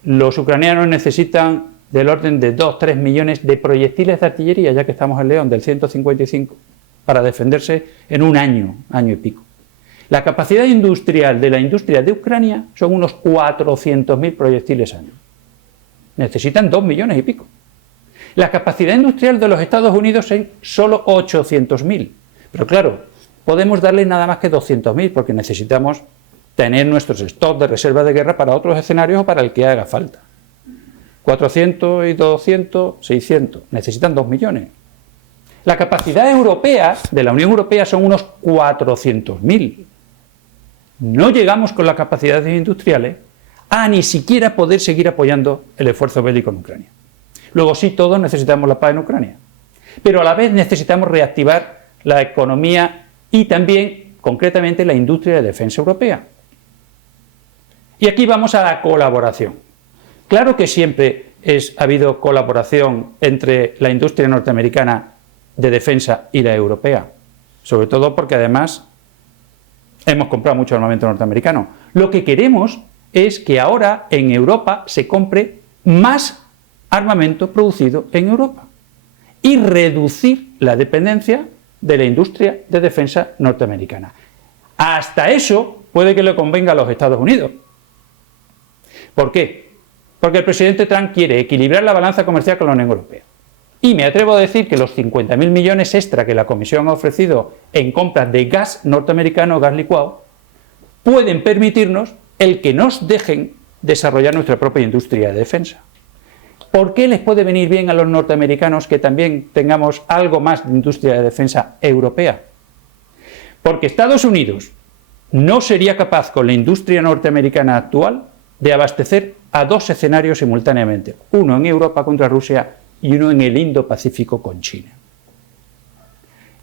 los ucranianos necesitan del orden de 2-3 millones de proyectiles de artillería, ya que estamos en León, del 155, para defenderse en un año, año y pico. La capacidad industrial de la industria de Ucrania son unos 400.000 proyectiles año. Necesitan 2 millones y pico. La capacidad industrial de los Estados Unidos es solo 800.000. Pero claro, podemos darle nada más que 200.000 porque necesitamos tener nuestros stocks de reserva de guerra para otros escenarios o para el que haga falta. 400 y 200, 600. Necesitan 2 millones. La capacidad europea, de la Unión Europea, son unos 400.000. No llegamos con las capacidades industriales a ni siquiera poder seguir apoyando el esfuerzo bélico en Ucrania. Luego sí, todos necesitamos la paz en Ucrania, pero a la vez necesitamos reactivar la economía y también, concretamente, la industria de defensa europea. Y aquí vamos a la colaboración. Claro que siempre ha habido colaboración entre la industria norteamericana de defensa y la europea, sobre todo porque además hemos comprado mucho armamento norteamericano. Lo que queremos es que ahora en Europa se compre más armamento producido en Europa y reducir la dependencia de la industria de defensa norteamericana. Hasta eso puede que le convenga a los Estados Unidos. ¿Por qué? Porque el presidente Trump quiere equilibrar la balanza comercial con la Unión Europea. Y me atrevo a decir que los 50.000 millones extra que la Comisión ha ofrecido en compras de gas norteamericano, gas licuado, pueden permitirnos el que nos dejen desarrollar nuestra propia industria de defensa. ¿Por qué les puede venir bien a los norteamericanos que también tengamos algo más de industria de defensa europea? Porque Estados Unidos no sería capaz con la industria norteamericana actual de abastecer a dos escenarios simultáneamente, uno en Europa contra Rusia y uno en el Indo-Pacífico con China.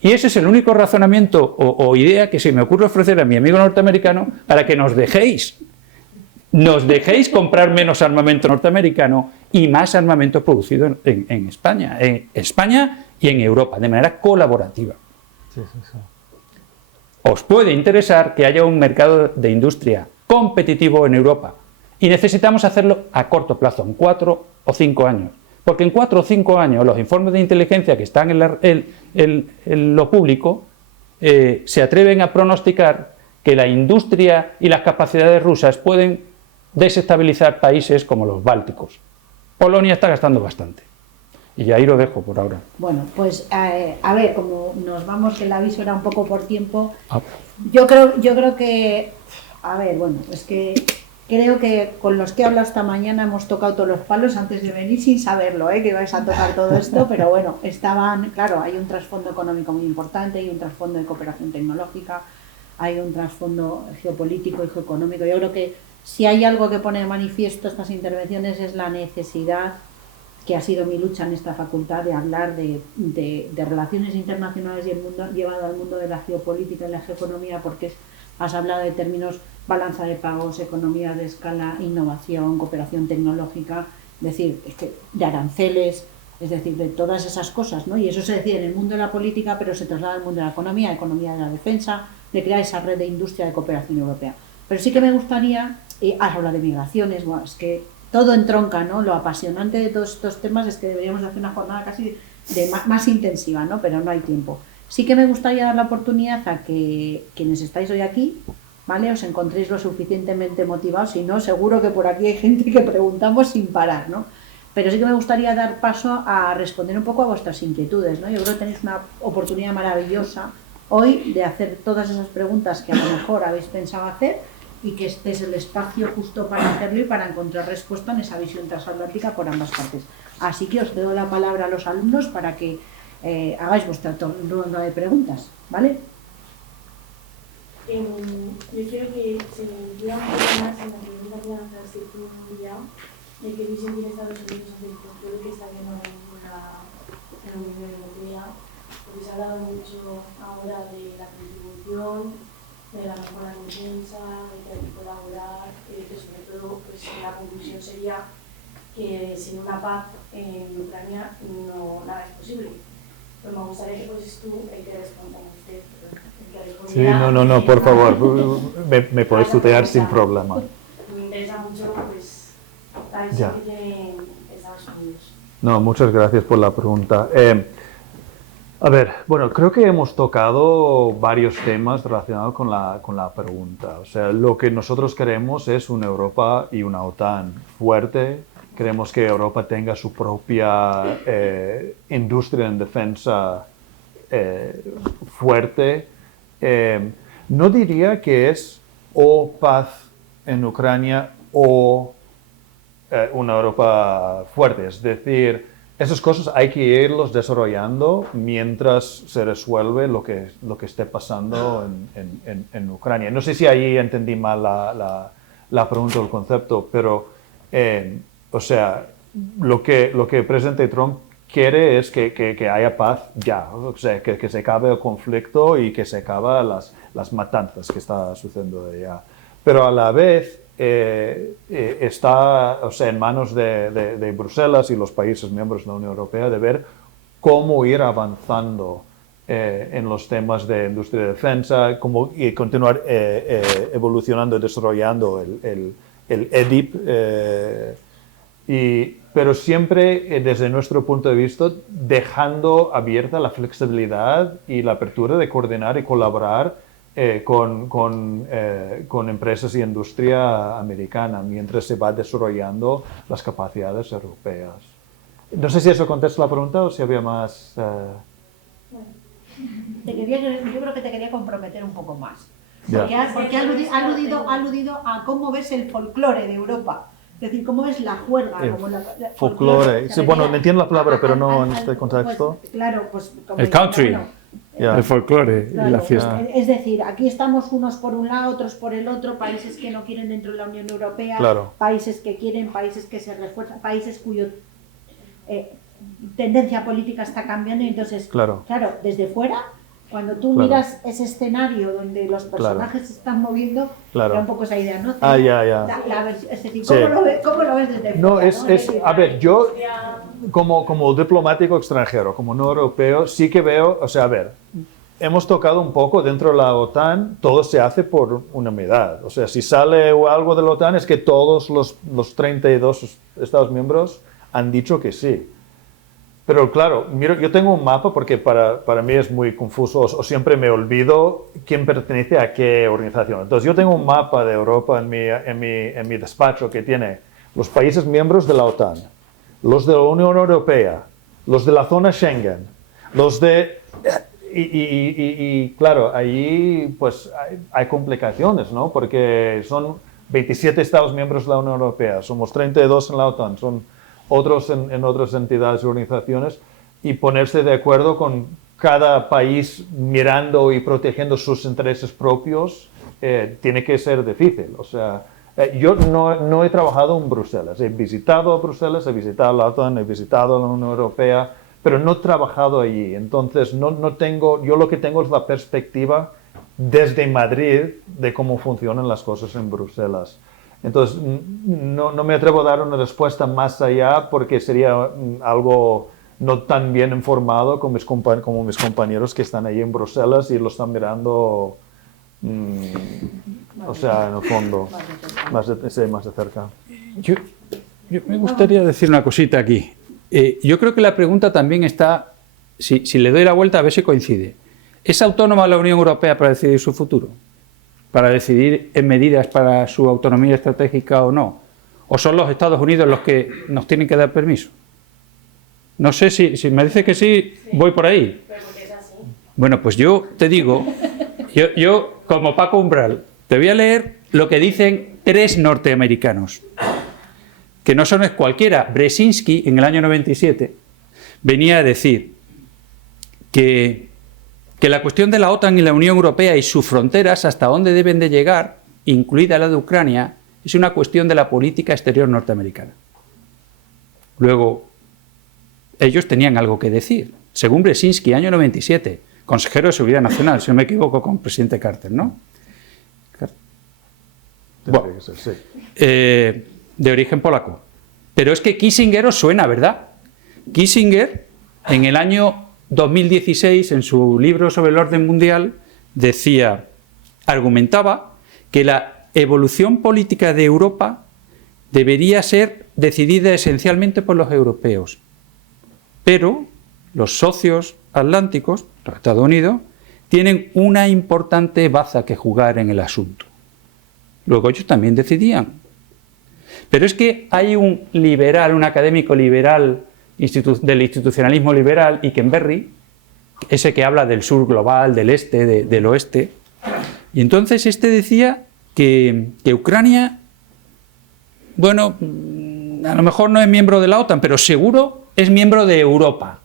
Y ese es el único razonamiento o idea que se me ocurre ofrecer a mi amigo norteamericano para que nos dejéis comprar menos armamento norteamericano y más armamento producido en España y en Europa, de manera colaborativa. Sí, sí, sí. Os puede interesar que haya un mercado de industria competitivo en Europa y necesitamos hacerlo a corto plazo, en 4 o 5 años. Porque en 4 o 5 años los informes de inteligencia que están en lo público se atreven a pronosticar que la industria y las capacidades rusas pueden desestabilizar países como los bálticos. Polonia está gastando bastante. Y ahí lo dejo por ahora. Bueno, pues a ver, como nos vamos, que el aviso era un poco por tiempo, yo creo que, a ver, bueno, es que creo que con los que he hablado esta mañana hemos tocado todos los palos antes de venir sin saberlo, que vais a tocar todo esto, pero bueno, claro, hay un trasfondo económico muy importante, hay un trasfondo de cooperación tecnológica, hay un trasfondo geopolítico y geoeconómico. Yo creo que si hay algo que pone de manifiesto estas intervenciones es la necesidad, que ha sido mi lucha en esta facultad, de hablar de relaciones internacionales y el mundo llevado al mundo de la geopolítica y la geoeconomía, porque has hablado de términos balanza de pagos, economías de escala, innovación, cooperación tecnológica, es decir, de aranceles, es decir, de todas esas cosas, ¿no? Y eso se decide en el mundo de la política, pero se traslada al mundo de la economía de la defensa, de crear esa red de industria de cooperación europea. Pero sí que me gustaría, has hablado de migraciones, bueno, es que todo entronca, ¿no? Lo apasionante de todos estos temas es que deberíamos hacer una jornada casi más intensiva, ¿no? Pero no hay tiempo. Sí que me gustaría dar la oportunidad a que quienes estáis hoy aquí, ¿vale?, os encontréis lo suficientemente motivados, si no, seguro que por aquí hay gente que preguntamos sin parar, ¿no? Pero sí que me gustaría dar paso a responder un poco a vuestras inquietudes, ¿no? Yo creo que tenéis una oportunidad maravillosa hoy de hacer todas esas preguntas que a lo mejor habéis pensado hacer, y que este es el espacio justo para hacerlo y para encontrar respuesta en esa visión transatlántica por ambas partes. Así que os cedo la palabra a los alumnos para que hagáis vuestra ronda de preguntas, ¿vale? Yo quiero que se me diga un poco más en la pregunta que lanzaste tú ya, de qué visión tiene Estados Unidos hacia el futuro que está viendo en la Unión Europea, porque se ha hablado mucho ahora de la contribución, de la mejora en defensa, de que hay que colaborar, que sobre todo pues, la conclusión sería que sin una paz en Ucrania nada es posible. Pues me gustaría que fueses tú el que responda a usted. Sí, no, por favor, me puedes tutear sin problema. Me interesa mucho pues, la visión que tiene Estados Unidos. No, muchas gracias por la pregunta. A ver, bueno, creo que hemos tocado varios temas relacionados con la pregunta. O sea, lo que nosotros queremos es una Europa y una OTAN fuerte. Queremos que Europa tenga su propia industria en defensa fuerte. No diría que es o paz en Ucrania o una Europa fuerte. Es decir, esas cosas hay que irlos desarrollando mientras se resuelve lo que esté pasando en Ucrania. No sé si ahí entendí mal la pregunta o el concepto, pero o sea, lo que el presidente Trump quiere es que haya paz ya, o sea, que se acabe el conflicto y que se acaben las matanzas que está sucediendo allá. Pero a la vez está, o sea, en manos de Bruselas y los países miembros de la Unión Europea de ver cómo ir avanzando en los temas de industria de defensa, y continuar evolucionando y desarrollando el EDIP, pero siempre desde nuestro punto de vista dejando abierta la flexibilidad y la apertura de coordinar y colaborar con empresas y industria americana mientras se va desarrollando las capacidades europeas. No sé si eso contesta la pregunta o si había más... Yo creo que te quería comprometer un poco más. Yeah. Porque ha aludido a cómo ves el folclore de Europa. Es decir, cómo ves la juerga. Folclore. Sí, bueno, entiendo la palabra, pero no en este contexto. Pues, claro, pues... El country. Bueno, El folclore y la fiesta. Es decir, aquí estamos unos por un lado, otros por el otro, países que no quieren dentro de la Unión Europea, países que quieren, países que se refuerzan, países cuyo tendencia política está cambiando. Y entonces, claro, desde fuera, cuando tú miras ese escenario donde los personajes se están moviendo, da un poco esa idea, ¿no? Es decir, ¿cómo lo ves desde fuera? No, a ver, yo como diplomático extranjero, como no europeo, sí que veo, o sea, a ver, hemos tocado un poco dentro de la OTAN, todo se hace por unanimidad. O sea, si sale algo de la OTAN es que todos los 32 Estados miembros han dicho que sí. Pero claro, mira, yo tengo un mapa porque para mí es muy confuso o siempre me olvido quién pertenece a qué organización. Entonces yo tengo un mapa de Europa en mi despacho que tiene los países miembros de la OTAN, los de la Unión Europea, los de la zona Schengen, los de... Y claro, ahí pues hay complicaciones, ¿no? Porque son 27 Estados miembros de la Unión Europea, somos 32 en la OTAN, son otros en otras entidades y organizaciones, y ponerse de acuerdo con cada país mirando y protegiendo sus intereses propios tiene que ser difícil. O sea, yo no he trabajado en Bruselas, he visitado Bruselas, he visitado la OTAN, he visitado la Unión Europea, pero no he trabajado allí. Entonces, yo lo que tengo es la perspectiva desde Madrid de cómo funcionan las cosas en Bruselas. Entonces, no me atrevo a dar una respuesta más allá porque sería algo no tan bien informado como mis compañeros que están ahí en Bruselas y lo están mirando, o sea, en el fondo, más de cerca. Yo me gustaría decir una cosita aquí. Yo creo que la pregunta también está, si le doy la vuelta a ver si coincide. ¿Es autónoma la Unión Europea para decidir su futuro? ¿Para decidir en medidas para su autonomía estratégica o no? ¿O son los Estados Unidos los que nos tienen que dar permiso? No sé si me dice que sí, voy por ahí. Pero porque es así. Bueno, pues yo te digo, yo como Paco Umbral, te voy a leer lo que dicen 3 norteamericanos, que no son cualquiera. Brzezinski, en el año 97, venía a decir que la cuestión de la OTAN y la Unión Europea y sus fronteras, hasta dónde deben de llegar, incluida la de Ucrania, es una cuestión de la política exterior norteamericana. Luego, ellos tenían algo que decir. Según Brzezinski, año 97, consejero de Seguridad Nacional, si no me equivoco, con el presidente Carter, ¿no? Bueno, de origen polaco. Pero es que Kissinger os suena, ¿verdad? Kissinger, en el año 2016, en su libro sobre el orden mundial, argumentaba que la evolución política de Europa debería ser decidida esencialmente por los europeos. Pero los socios atlánticos, los Estados Unidos, tienen una importante baza que jugar en el asunto. Luego ellos también decidían. Pero es que hay un liberal, un académico liberal del institucionalismo liberal, Ikenberry, ese que habla del sur global, del este, del oeste, y entonces este decía que Ucrania, bueno, a lo mejor no es miembro de la OTAN, pero seguro es miembro de Europa.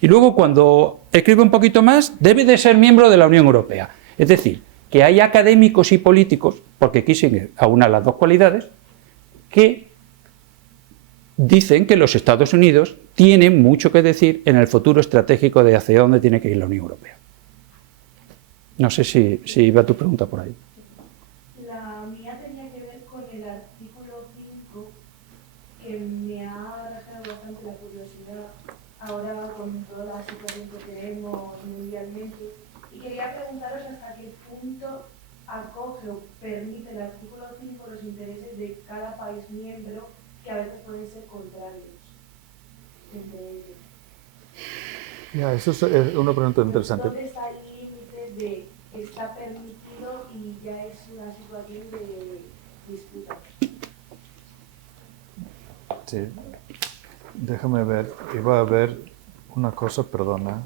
Y luego cuando escribe un poquito más, debe de ser miembro de la Unión Europea. Es decir, que hay académicos y políticos, porque Kissinger aúna las dos cualidades, que dicen que los Estados Unidos tienen mucho que decir en el futuro estratégico de hacia dónde tiene que ir la Unión Europea. No sé si iba tu pregunta por ahí. La mía tenía que ver con el artículo 5, que me ha arrastrado bastante la curiosidad ahora con toda la situación que tenemos mundialmente. Y quería preguntaros hasta qué punto acoge o permite el artículo 5 los intereses de cada país miembro, que a veces pueden ser contrarios entre ellos. Ya, eso es una pregunta interesante. ¿Dónde está el límite de está permitido y ya es una situación de disputa? Sí. Déjame ver. Iba a ver una cosa, perdona.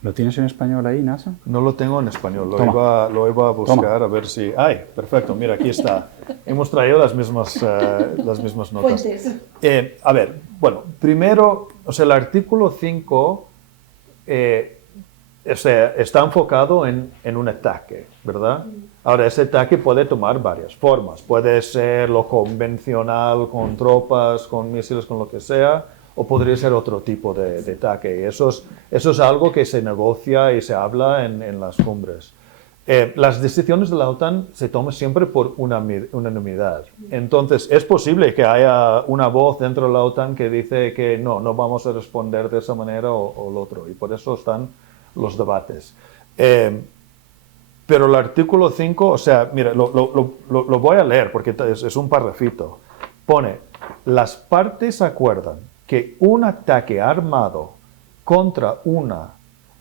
¿Lo tienes en español ahí, Nasa? No lo tengo en español, lo iba a buscar a ver si... ¡Ay! Perfecto, mira, aquí está. Hemos traído las mismas notas. A ver, bueno, primero, o sea, el artículo 5 está enfocado en un ataque, ¿verdad? Ahora, ese ataque puede tomar varias formas. Puede ser lo convencional, con tropas, con misiles, con lo que sea, o podría ser otro tipo de ataque. Eso es algo que se negocia y se habla en las cumbres. Las decisiones de la OTAN se toman siempre por unanimidad. Entonces, es posible que haya una voz dentro de la OTAN que dice que no vamos a responder de esa manera o lo otro. Y por eso están los debates. Pero el artículo 5, o sea, mira, lo voy a leer porque es un parrafito. Pone: las partes acuerdan que un ataque armado contra una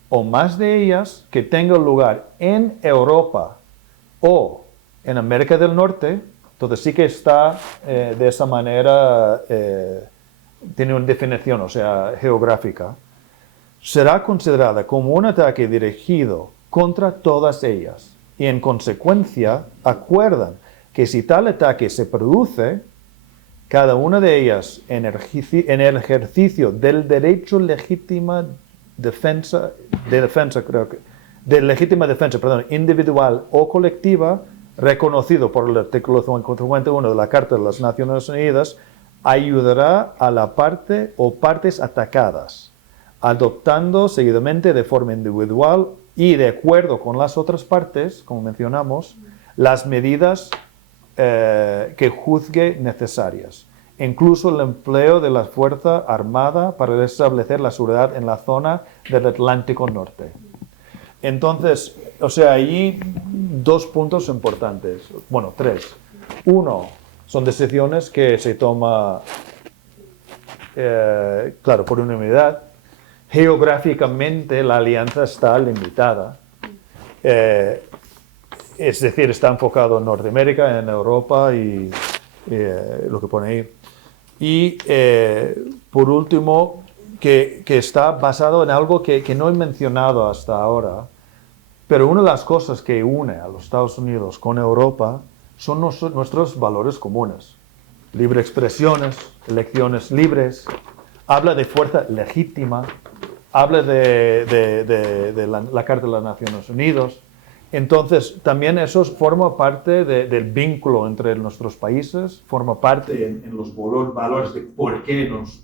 o más de ellas que tenga lugar en Europa o en América del Norte, entonces sí que está de esa manera, tiene una definición, o sea, geográfica, será considerada como un ataque dirigido contra todas ellas y en consecuencia acuerdan que si tal ataque se produce, cada una de ellas en el ejercicio del derecho legítima defensa, individual o colectiva, reconocido por el artículo 51 de la Carta de las Naciones Unidas, ayudará a la parte o partes atacadas, adoptando seguidamente de forma individual y de acuerdo con las otras partes, como mencionamos, las medidas que juzgue necesarias, incluso el empleo de la Fuerza Armada para restablecer la seguridad en la zona del Atlántico Norte. Entonces, o sea, allí dos puntos importantes, bueno, tres. Uno, son decisiones que se toma, claro, por unanimidad. Geográficamente la alianza está limitada. Es decir, está enfocado en Norteamérica, en Europa y lo que pone ahí. Y por último, que está basado en algo que no he mencionado hasta ahora, pero una de las cosas que une a los Estados Unidos con Europa son nuestros valores comunes. Libre expresiones, elecciones libres, habla de fuerza legítima, habla de la Carta de las Naciones Unidas. Entonces, también eso forma parte del vínculo entre nuestros países, forma parte en los valores de por qué nos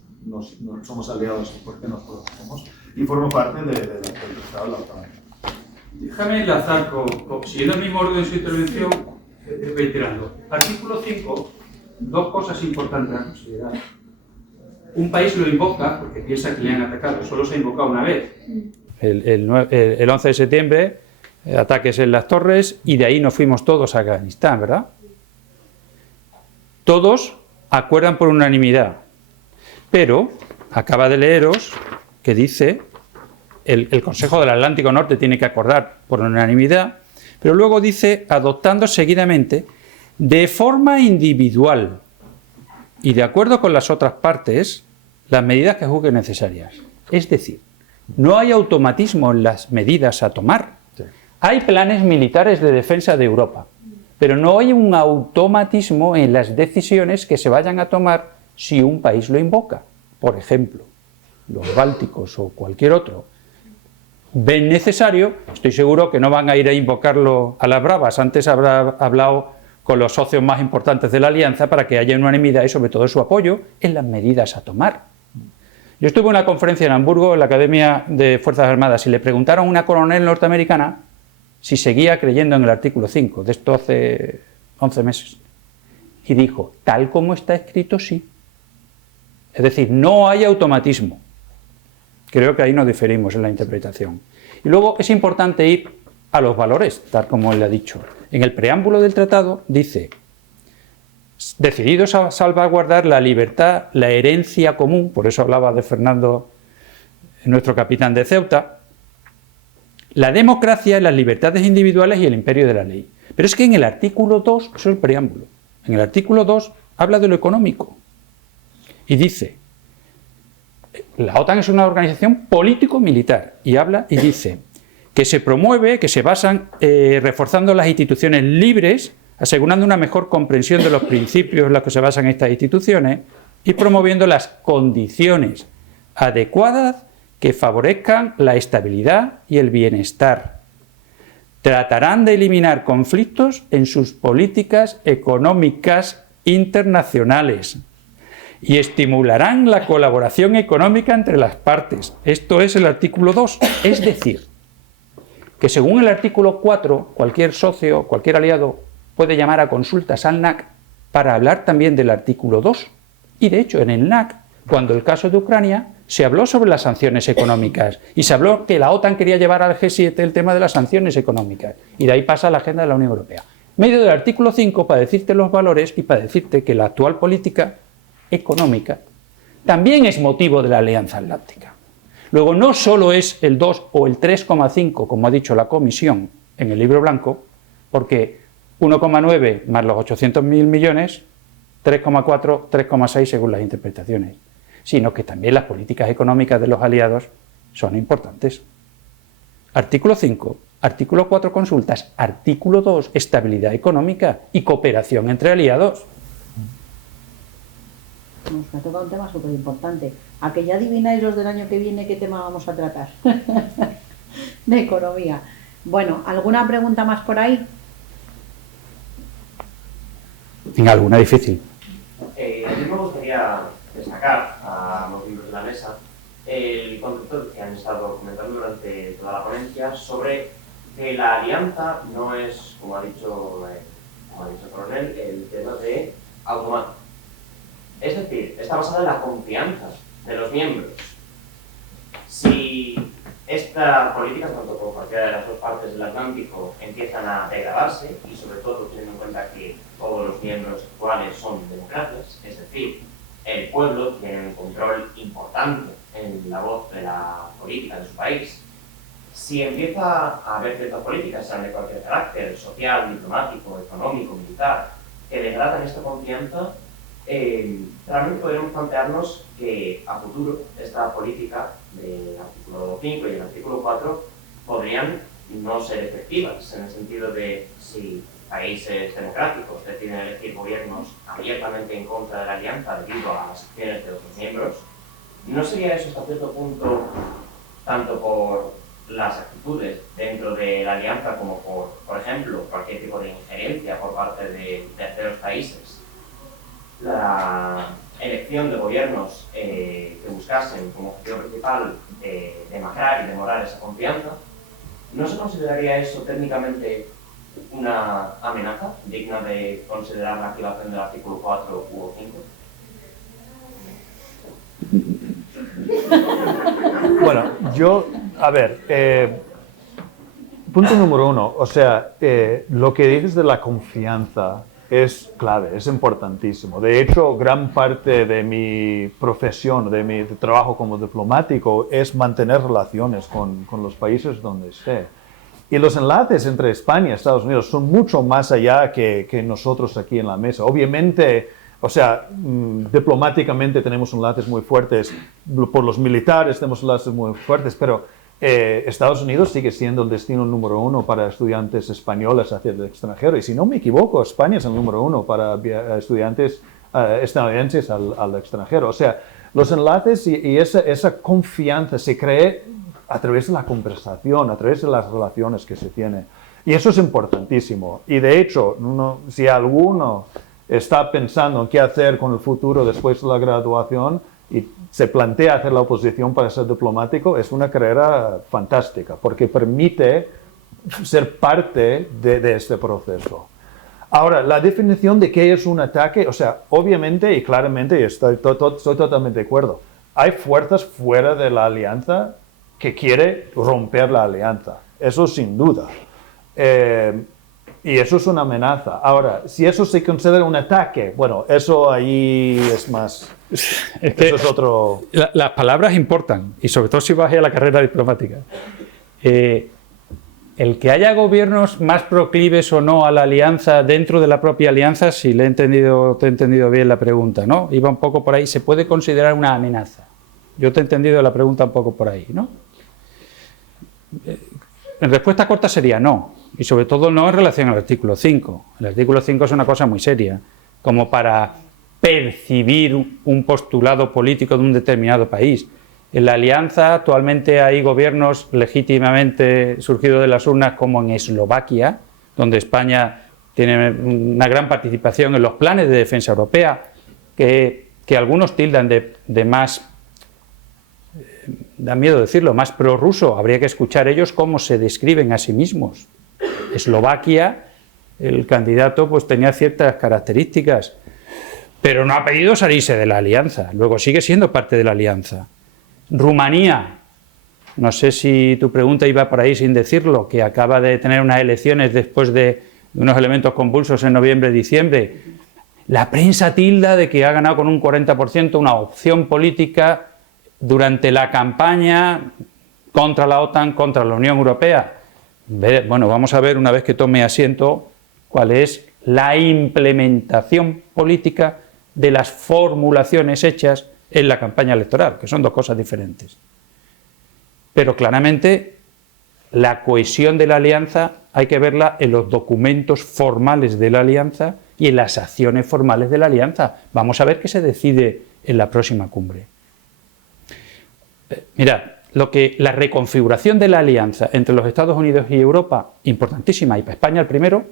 somos aliados y por qué nos protegemos, y forma parte del Tratado de la OTAN. Déjame enlazar siguiendo el mismo orden de su intervención, reiterando. Artículo 5, dos cosas importantes a considerar. Un país lo invoca porque piensa que le han atacado, solo se ha invocado una vez. El 11 de septiembre, ataques en las torres, y de ahí nos fuimos todos a Afganistán, ¿verdad? Todos acuerdan por unanimidad, pero acaba de leeros que dice el Consejo del Atlántico Norte tiene que acordar por unanimidad, pero luego dice adoptando seguidamente de forma individual y de acuerdo con las otras partes las medidas que juzguen necesarias. Es decir, no hay automatismo en las medidas a tomar. Sí. Hay planes militares de defensa de Europa, pero no hay un automatismo en las decisiones que se vayan a tomar si un país lo invoca. Por ejemplo, los bálticos o cualquier otro ven necesario, estoy seguro que no van a ir a invocarlo a las bravas. Antes habrá hablado con los socios más importantes de la alianza para que haya unanimidad y sobre todo su apoyo en las medidas a tomar. Yo estuve en una conferencia en Hamburgo, en la Academia de Fuerzas Armadas, y le preguntaron a una coronel norteamericana si seguía creyendo en el artículo 5, de esto hace 11 meses. Y dijo, tal como está escrito, sí. Es decir, no hay automatismo. Creo que ahí nos diferimos en la interpretación. Y luego es importante ir a los valores, tal como él ha dicho. En el preámbulo del tratado dice, decididos a salvaguardar la libertad, la herencia común, por eso hablaba de Fernando, nuestro capitán de Ceuta, la democracia, las libertades individuales y el imperio de la ley. Pero es que en el artículo 2, eso es el preámbulo, en el artículo 2 habla de lo económico y dice, la OTAN es una organización político-militar y habla y dice que se promueve, que se basan reforzando las instituciones libres, asegurando una mejor comprensión de los principios en los que se basan estas instituciones y promoviendo las condiciones adecuadas que favorezcan la estabilidad y el bienestar. Tratarán de eliminar conflictos en sus políticas económicas internacionales y estimularán la colaboración económica entre las partes. Esto es el artículo 2, es decir, que según el artículo 4, cualquier socio, cualquier aliado puede llamar a consultas al NAC para hablar también del artículo 2. Y de hecho, en el NAC, cuando el caso de Ucrania, se habló sobre las sanciones económicas y se habló que la OTAN quería llevar al G7 el tema de las sanciones económicas. Y de ahí pasa a la agenda de la Unión Europea. Medio del artículo 5 para decirte los valores y para decirte que la actual política económica, también es motivo de la Alianza Atlántica. Luego, no solo es el 2 o el 3,5, como ha dicho la Comisión en el Libro Blanco, porque 1,9 más los 800.000 millones, 3,4, 3,6 según las interpretaciones, sino que también las políticas económicas de los aliados son importantes. Artículo 5, artículo 4, consultas, artículo 2, estabilidad económica y cooperación entre aliados. Nos ha tocado un tema súper importante. ¿A que ya adivináis los del año que viene qué tema vamos a tratar? De economía. Bueno, ¿alguna pregunta más por ahí? Venga, alguna difícil. A mí me gustaría destacar a los miembros de la mesa el concepto que han estado comentando durante toda la ponencia sobre que la alianza no es, como ha dicho el coronel, el tema de automático. Es decir, está basada en la confianza de los miembros. Si estas políticas, tanto por cualquiera de las dos partes del Atlántico, empiezan a degradarse, y sobre todo teniendo en cuenta que todos los miembros actuales son democracias, es decir, el pueblo tiene un control importante en la voz de la política de su país. Si empieza a haber ciertas políticas, sean de cualquier carácter, social, diplomático, económico, militar, que degradan esta confianza, realmente podríamos plantearnos que a futuro esta política del artículo 5 y el artículo 4 podrían no ser efectivas, en el sentido de si países democráticos deciden elegir gobiernos abiertamente en contra de la alianza debido a las acciones de otros miembros, ¿no sería eso hasta cierto punto, tanto por las actitudes dentro de la alianza como por ejemplo, cualquier tipo de injerencia por parte de terceros países, la elección de gobiernos que buscasen como objetivo principal demacrar y demorar esa confianza? ¿No se consideraría eso técnicamente una amenaza digna de considerar la activación del artículo 4 u 5? Bueno, a ver, punto número 1, o sea, lo que dices de la confianza es clave, es importantísimo. De hecho, gran parte de mi profesión, de mi trabajo como diplomático, es mantener relaciones con los países donde esté. Y los enlaces entre España y Estados Unidos son mucho más allá que nosotros aquí en la mesa. Obviamente, o sea, diplomáticamente tenemos enlaces muy fuertes, por los militares tenemos enlaces muy fuertes, pero Estados Unidos sigue siendo el destino número 1 para estudiantes españoles hacia el extranjero. Y si no me equivoco, España es el número 1 para estudiantes estadounidenses al extranjero. O sea, los enlaces y esa confianza se crea a través de la conversación, a través de las relaciones que se tienen. Y eso es importantísimo. Y de hecho, si alguno está pensando en qué hacer con el futuro después de la graduación y se plantea hacer la oposición para ser diplomático, es una carrera fantástica, porque permite ser parte de este proceso. Ahora, la definición de qué es un ataque, o sea, obviamente y claramente, y estoy totalmente de acuerdo, hay fuerzas fuera de la alianza que quiere romper la alianza, eso sin duda. Y eso es una amenaza. Ahora, si eso se considera un ataque, bueno, eso ahí es más... Es que eso es otro... Las palabras importan, y sobre todo si vas a la carrera diplomática. El que haya gobiernos más proclives o no a la alianza dentro de la propia alianza, si te he entendido bien la pregunta, ¿no? Iba un poco por ahí, se puede considerar una amenaza. Yo te he entendido la pregunta un poco por ahí, ¿no? En respuesta corta sería no, y sobre todo no en relación al artículo 5. El artículo 5 es una cosa muy seria, como para percibir un postulado político de un determinado país. En la alianza actualmente hay gobiernos legítimamente surgidos de las urnas, como en Eslovaquia, donde España tiene una gran participación en los planes de defensa europea, que algunos tildan de más, da miedo decirlo, más prorruso. Habría que escuchar ellos cómo se describen a sí mismos. Eslovaquia, el candidato pues tenía ciertas características, pero no ha pedido salirse de la alianza, luego sigue siendo parte de la alianza. Rumanía, no sé si tu pregunta iba por ahí sin decirlo, que acaba de tener unas elecciones después de unos elementos convulsos en noviembre-diciembre, La prensa tilda de que ha ganado con un 40% una opción política durante la campaña contra la OTAN, contra la Unión Europea. Bueno, vamos a ver una vez que tome asiento cuál es la implementación política de las formulaciones hechas en la campaña electoral, que son dos cosas diferentes. Pero claramente la cohesión de la alianza hay que verla en los documentos formales de la alianza y en las acciones formales de la alianza. Vamos a ver qué se decide en la próxima cumbre. Mirad, la reconfiguración de la alianza entre los Estados Unidos y Europa, importantísima, y para España el primero,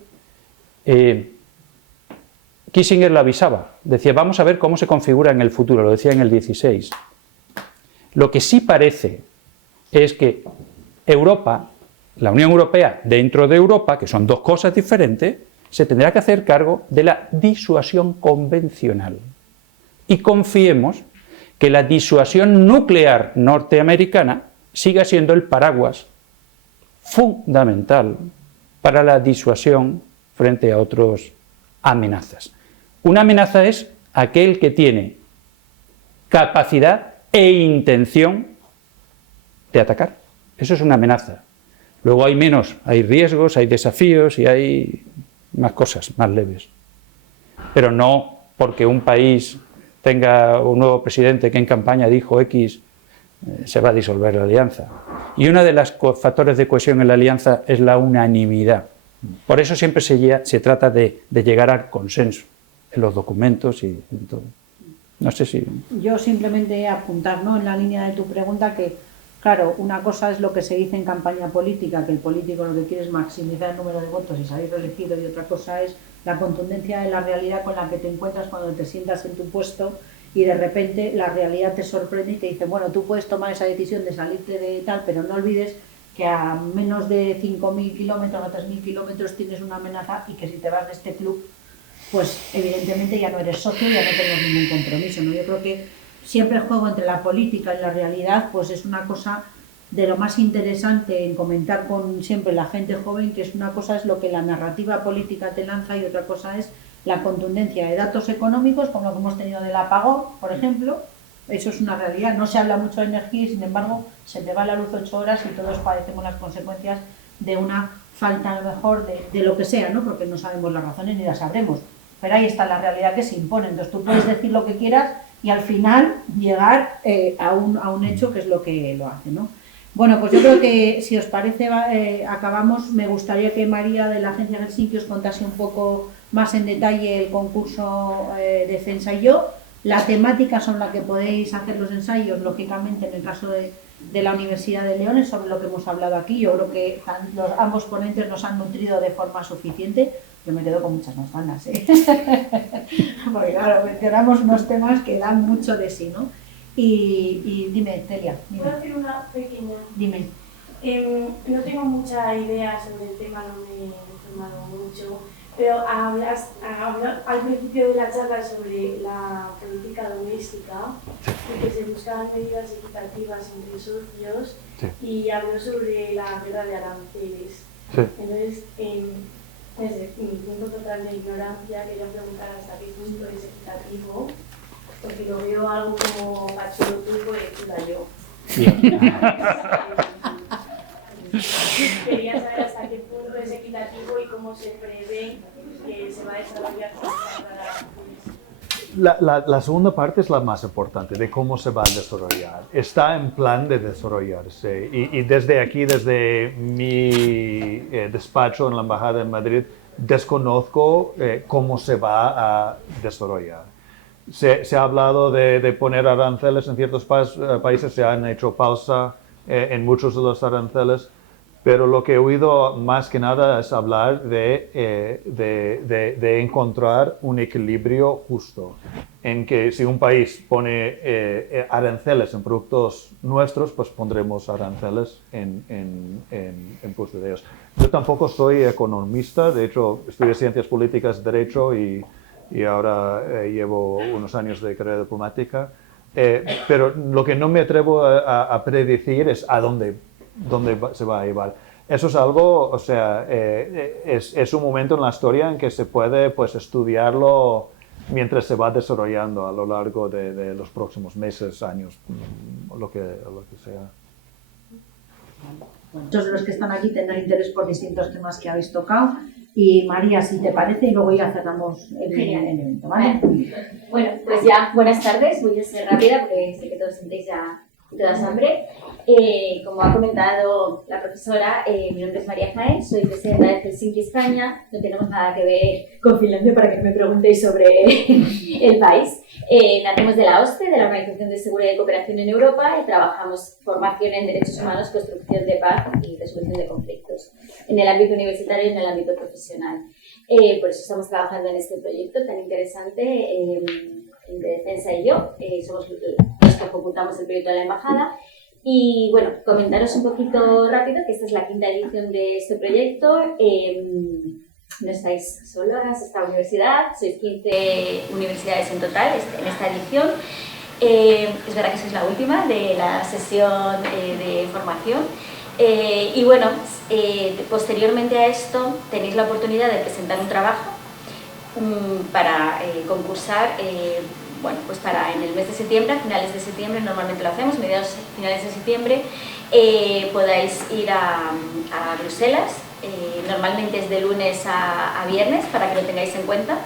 Kissinger lo avisaba, decía, vamos a ver cómo se configura en el futuro, lo decía en el 16. Lo que sí parece es que Europa, la Unión Europea dentro de Europa, que son dos cosas diferentes, se tendrá que hacer cargo de la disuasión convencional. Y confiemos que la disuasión nuclear norteamericana siga siendo el paraguas fundamental para la disuasión frente a otras amenazas. Una amenaza es aquel que tiene capacidad e intención de atacar. Eso es una amenaza. Luego hay menos, hay riesgos, hay desafíos y hay más cosas, más leves. Pero no porque un país tenga un nuevo presidente que en campaña dijo X, se va a disolver la alianza. Y uno de los factores de cohesión en la alianza es la unanimidad. Por eso siempre se trata de llegar al consenso en los documentos y en todo. No sé si... Yo simplemente apuntar, ¿no?, en la línea de tu pregunta que, claro, una cosa es lo que se dice en campaña política, que el político lo que quiere es maximizar el número de votos y salir reelegido, y otra cosa es la contundencia de la realidad con la que te encuentras cuando te sientas en tu puesto y de repente la realidad te sorprende y te dice, bueno, tú puedes tomar esa decisión de salirte de tal, pero no olvides que a menos de 5.000 kilómetros o 3.000 kilómetros tienes una amenaza y que si te vas de este club, pues evidentemente ya no eres socio, ya no tienes ningún compromiso, ¿no? Yo creo que siempre el juego entre la política y la realidad pues es una cosa de lo más interesante en comentar con siempre la gente joven, que es una cosa es lo que la narrativa política te lanza y otra cosa es la contundencia de datos económicos, como lo que hemos tenido del apagón, por ejemplo. Eso es una realidad. No se habla mucho de energía y, sin embargo, se te va la luz 8 horas y todos padecemos las consecuencias de una falta, a lo mejor, de lo que sea, ¿no? Porque no sabemos las razones ni las sabremos. Pero ahí está la realidad que se impone. Entonces tú puedes decir lo que quieras y al final llegar a un hecho que es lo que lo hace, ¿no? Bueno, pues yo creo que, si os parece, acabamos. Me gustaría que María, de la Agencia Helsinki, os contase un poco más en detalle el concurso de FENSA-IO. La temática sobre la que podéis hacer los ensayos, lógicamente, en el caso de la Universidad de León, es sobre lo que hemos hablado aquí. Yo creo que ambos ponentes nos han nutrido de forma suficiente. Yo me quedo con muchas más ganas, ¿eh? Porque claro, mencionamos unos temas que dan mucho de sí, ¿no? Y dime, Celia. Dime. ¿Puedo hacer una pequeña? Dime. No tengo mucha idea sobre el tema, no me he informado mucho, pero hablas al principio de la charla sobre la política doméstica y que se buscaban medidas equitativas entre socios, sí, y habló sobre la guerra de aranceles. Sí. Entonces, desde mi punto total de ignorancia, quería preguntar hasta qué punto es equitativo, porque lo veo algo como pachulo turco de chuda yo. Quería saber hasta qué punto es equitativo y cómo se prevé que se va a desarrollar la segunda parte es la más importante, de cómo se va a desarrollar. Está en plan de desarrollarse y desde aquí, desde mi despacho en la Embajada de Madrid, desconozco cómo se va a desarrollar. Se ha hablado de poner aranceles en ciertos países, se han hecho pausa en muchos de los aranceles, pero lo que he oído más que nada es hablar de encontrar un equilibrio justo, en que si un país pone aranceles en productos nuestros, pues pondremos aranceles en productos de ellos. Yo tampoco soy economista, de hecho estudié Ciencias Políticas, Derecho y ahora llevo unos años de carrera diplomática, pero lo que no me atrevo a predecir es a dónde se va a llevar. Eso es algo, o sea, es un momento en la historia en que se puede pues estudiarlo mientras se va desarrollando a lo largo de los próximos meses, años, lo que sea. Muchos de los que están aquí tendrán interés por distintos temas que habéis tocado. Y María, si te parece, y luego ya cerramos el evento, ¿vale? Bueno, pues ya, buenas tardes, voy a ser rápida porque sé que todos sentéis ya todas hambre. Como ha comentado la profesora, mi nombre es María Jaén, soy presidenta de Helsinki, España. No tenemos nada que ver con Finlandia para que me preguntéis sobre el país. Nacemos de la OSCE, de la Organización de Seguridad y Cooperación en Europa, y trabajamos formación en derechos humanos, construcción de paz y resolución de conflictos, en el ámbito universitario y en el ámbito profesional. Por eso estamos trabajando en este proyecto tan interesante de Defensa y yo. Somos los que ejecutamos el proyecto de la Embajada. Y bueno, comentaros un poquito rápido que esta es la 5ª edición de este proyecto. No estáis solas, esta universidad, sois 15 universidades en total en esta edición. Es verdad que sois la última de la sesión de formación. Y bueno, posteriormente a esto tenéis la oportunidad de presentar un trabajo para concursar, bueno, pues para en el mes de septiembre, a finales de septiembre, normalmente lo hacemos, mediados finales de septiembre, podáis ir a Bruselas. Normalmente es de lunes a viernes, para que lo tengáis en cuenta.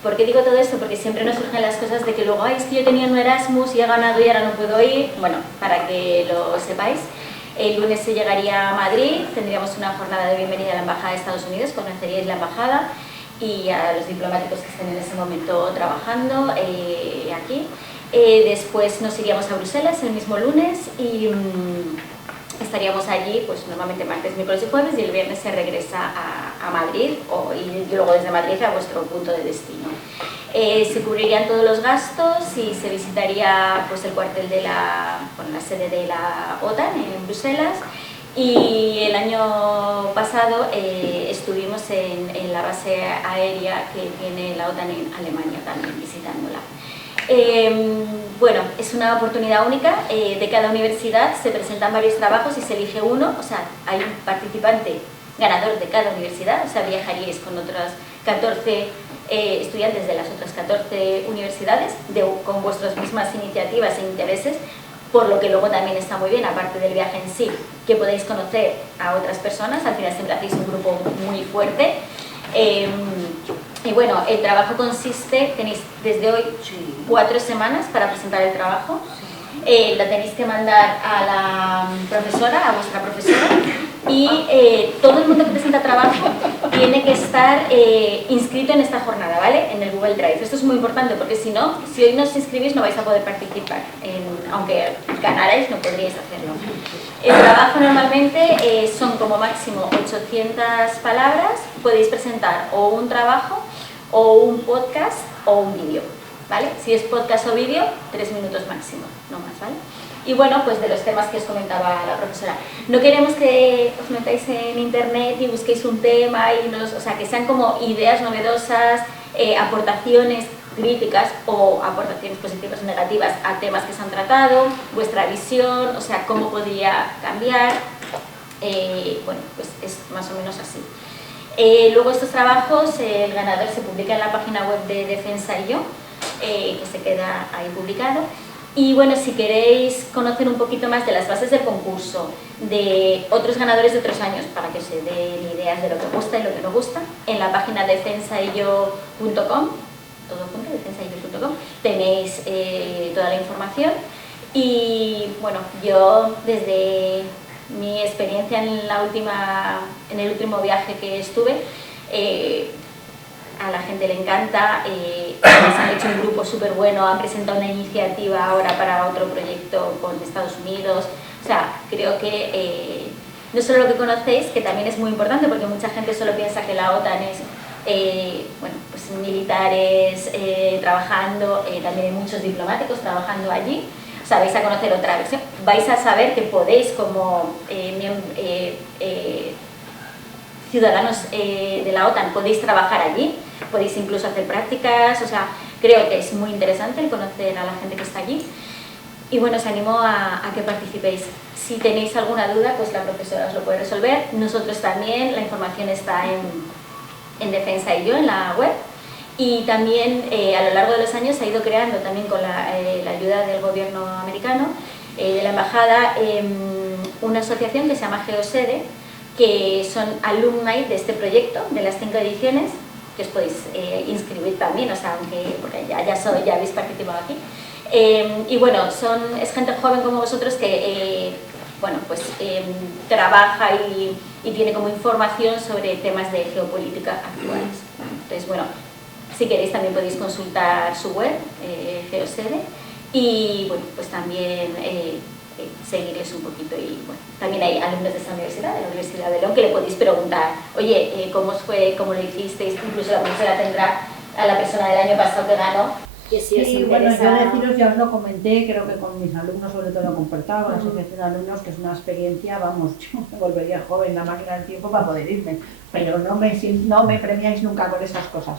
¿Por qué digo todo esto? Porque siempre nos surgen las cosas de que luego, ay, es que yo tenía un Erasmus y he ganado y ahora no puedo ir. Bueno, para que lo sepáis. El lunes se llegaría a Madrid, tendríamos una jornada de bienvenida a la Embajada de Estados Unidos, conoceríais la Embajada y a los diplomáticos que estén en ese momento trabajando aquí. Después nos iríamos a Bruselas el mismo lunes y estaríamos allí, pues normalmente martes, miércoles y jueves, y el viernes se regresa a Madrid y luego desde Madrid a vuestro punto de destino. Se cubrirían todos los gastos y se visitaría pues, el cuartel de la sede de la OTAN en Bruselas. Y el año pasado estuvimos en la base aérea que tiene la OTAN en Alemania también visitándola. Bueno, es una oportunidad única. De cada universidad se presentan varios trabajos y se elige uno, o sea, hay un participante ganador de cada universidad, o sea, viajaríais con otras 14 estudiantes de las otras 14 universidades con vuestras mismas iniciativas e intereses, por lo que luego también está muy bien, aparte del viaje en sí, que podéis conocer a otras personas. Al final siempre hacéis un grupo muy fuerte. Y bueno, el trabajo consiste, tenéis desde hoy 4 semanas para presentar el trabajo. La tenéis que mandar a la profesora, a vuestra profesora, y todo el mundo que presenta trabajo tiene que estar inscrito en esta jornada, ¿vale? En el Google Drive. Esto es muy importante porque si no, si hoy no os inscribís no vais a poder participar. Aunque ganarais, no podríais hacerlo. El trabajo normalmente son como máximo 800 palabras. Podéis presentar o un trabajo, o un podcast, o un vídeo, ¿vale? Si es podcast o vídeo, 3 minutos máximo, no más, ¿vale? Y bueno, pues de los temas que os comentaba la profesora. No queremos que os metáis en internet y busquéis un tema, o sea, que sean como ideas novedosas, aportaciones críticas o aportaciones positivas o negativas a temas que se han tratado, vuestra visión, o sea, cómo podría cambiar. Bueno, pues es más o menos así. Luego estos trabajos, el ganador se publica en la página web de Defensa y yo, que se queda ahí publicado. Y bueno, si queréis conocer un poquito más de las bases del concurso, de otros ganadores de otros años, para que se den ideas de lo que gusta y lo que no gusta, en la página defensayyo.com, todo junto, defensayyo.com, tenéis toda la información. Y bueno, yo desde mi experiencia en el último viaje que estuve, a la gente le encanta, han hecho un grupo súper bueno, han presentado una iniciativa ahora para otro proyecto con Estados Unidos. O sea, creo que no solo lo que conocéis, que también es muy importante porque mucha gente solo piensa que la OTAN es bueno, pues militares trabajando, también hay muchos diplomáticos trabajando allí. O sea, vais a conocer otra versión, vais a saber que podéis como ciudadanos de la OTAN, podéis trabajar allí, podéis incluso hacer prácticas, o sea, creo que es muy interesante el conocer a la gente que está allí. Y bueno, os animo a que participéis. Si tenéis alguna duda, pues la profesora os lo puede resolver. Nosotros también, la información está en Defensa y yo, en la web. Y también a lo largo de los años se ha ido creando, también con la ayuda del gobierno americano, de la embajada, una asociación que se llama Geosede, que son alumni de este proyecto, de las 5 ediciones, que os podéis inscribir también, o sea, aunque porque ya habéis participado aquí. Y bueno, es gente joven como vosotros que bueno, pues, trabaja y tiene como información sobre temas de geopolítica actuales. Entonces, bueno, si queréis también podéis consultar su web, Geosede, y bueno, pues también seguirles un poquito. Y bueno, también hay alumnos de esta universidad, de la Universidad de León, que le podéis preguntar, oye, ¿cómo os fue? ¿Cómo lo hicisteis? Incluso la profesora tendrá a la persona del año pasado que ganó. Que si os Sí, bueno, interesa... yo deciros, ya os lo comenté, creo que con mis alumnos, sobre todo lo compartado, con la asociación de alumnos, que es una experiencia, vamos, yo me volvería joven, la máquina del tiempo para poder irme, pero no me premiáis nunca con esas cosas.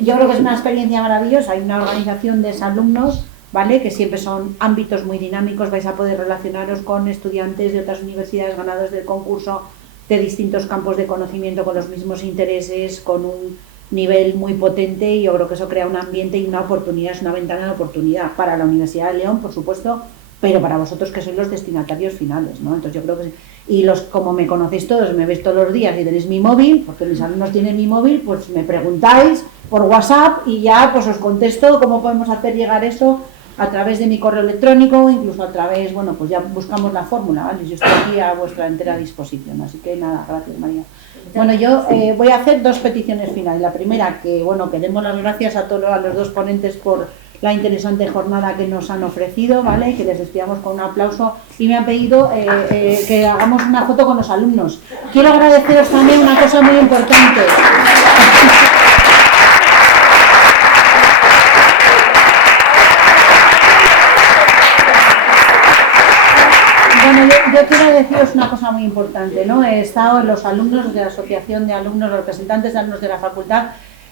Yo creo que es una experiencia maravillosa, hay una organización de alumnos, ¿vale?, que siempre son ámbitos muy dinámicos, vais a poder relacionaros con estudiantes de otras universidades, ganadores del concurso, de distintos campos de conocimiento, con los mismos intereses, con un nivel muy potente, y yo creo que eso crea un ambiente y una oportunidad, es una ventana de oportunidad para la Universidad de León, por supuesto, pero para vosotros que sois los destinatarios finales, ¿no? Entonces yo creo que, y como me conocéis todos, me veis todos los días y tenéis mi móvil, porque mis alumnos tienen mi móvil, pues me preguntáis por WhatsApp y ya pues os contesto cómo podemos hacer llegar eso a través de mi correo electrónico, incluso a través, bueno, pues ya buscamos la fórmula, ¿vale? Yo estoy aquí a vuestra entera disposición, así que nada, gracias, María. Bueno, yo voy a hacer 2 peticiones finales. La primera, que bueno, que demos las gracias a los 2 ponentes por la interesante jornada que nos han ofrecido, ¿vale? Que les despidamos con un aplauso, y me han pedido que hagamos una foto con los alumnos. Quiero agradeceros también una cosa muy importante. Bueno, yo quiero deciros una cosa muy importante, ¿no? He estado en los alumnos de la Asociación de Alumnos, los representantes de alumnos de la facultad.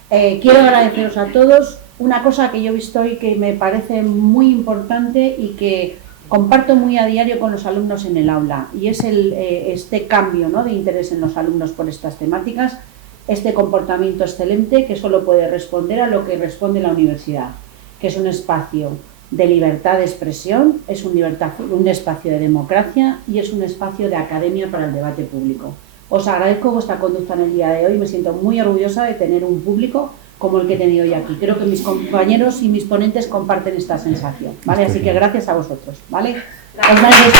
Quiero agradeceros a todos una cosa que yo he visto y que me parece muy importante y que comparto muy a diario con los alumnos en el aula, y es este cambio, ¿no?, de interés en los alumnos por estas temáticas, este comportamiento excelente que solo puede responder a lo que responde la universidad, que es un espacio de libertad de expresión, es un espacio de democracia y es un espacio de academia para el debate público. Os agradezco vuestra conducta en el día de hoy, me siento muy orgullosa de tener un público como el que he tenido hoy aquí. Creo que mis compañeros y mis ponentes comparten esta sensación, ¿vale? Así que gracias a vosotros, ¿vale? Gracias.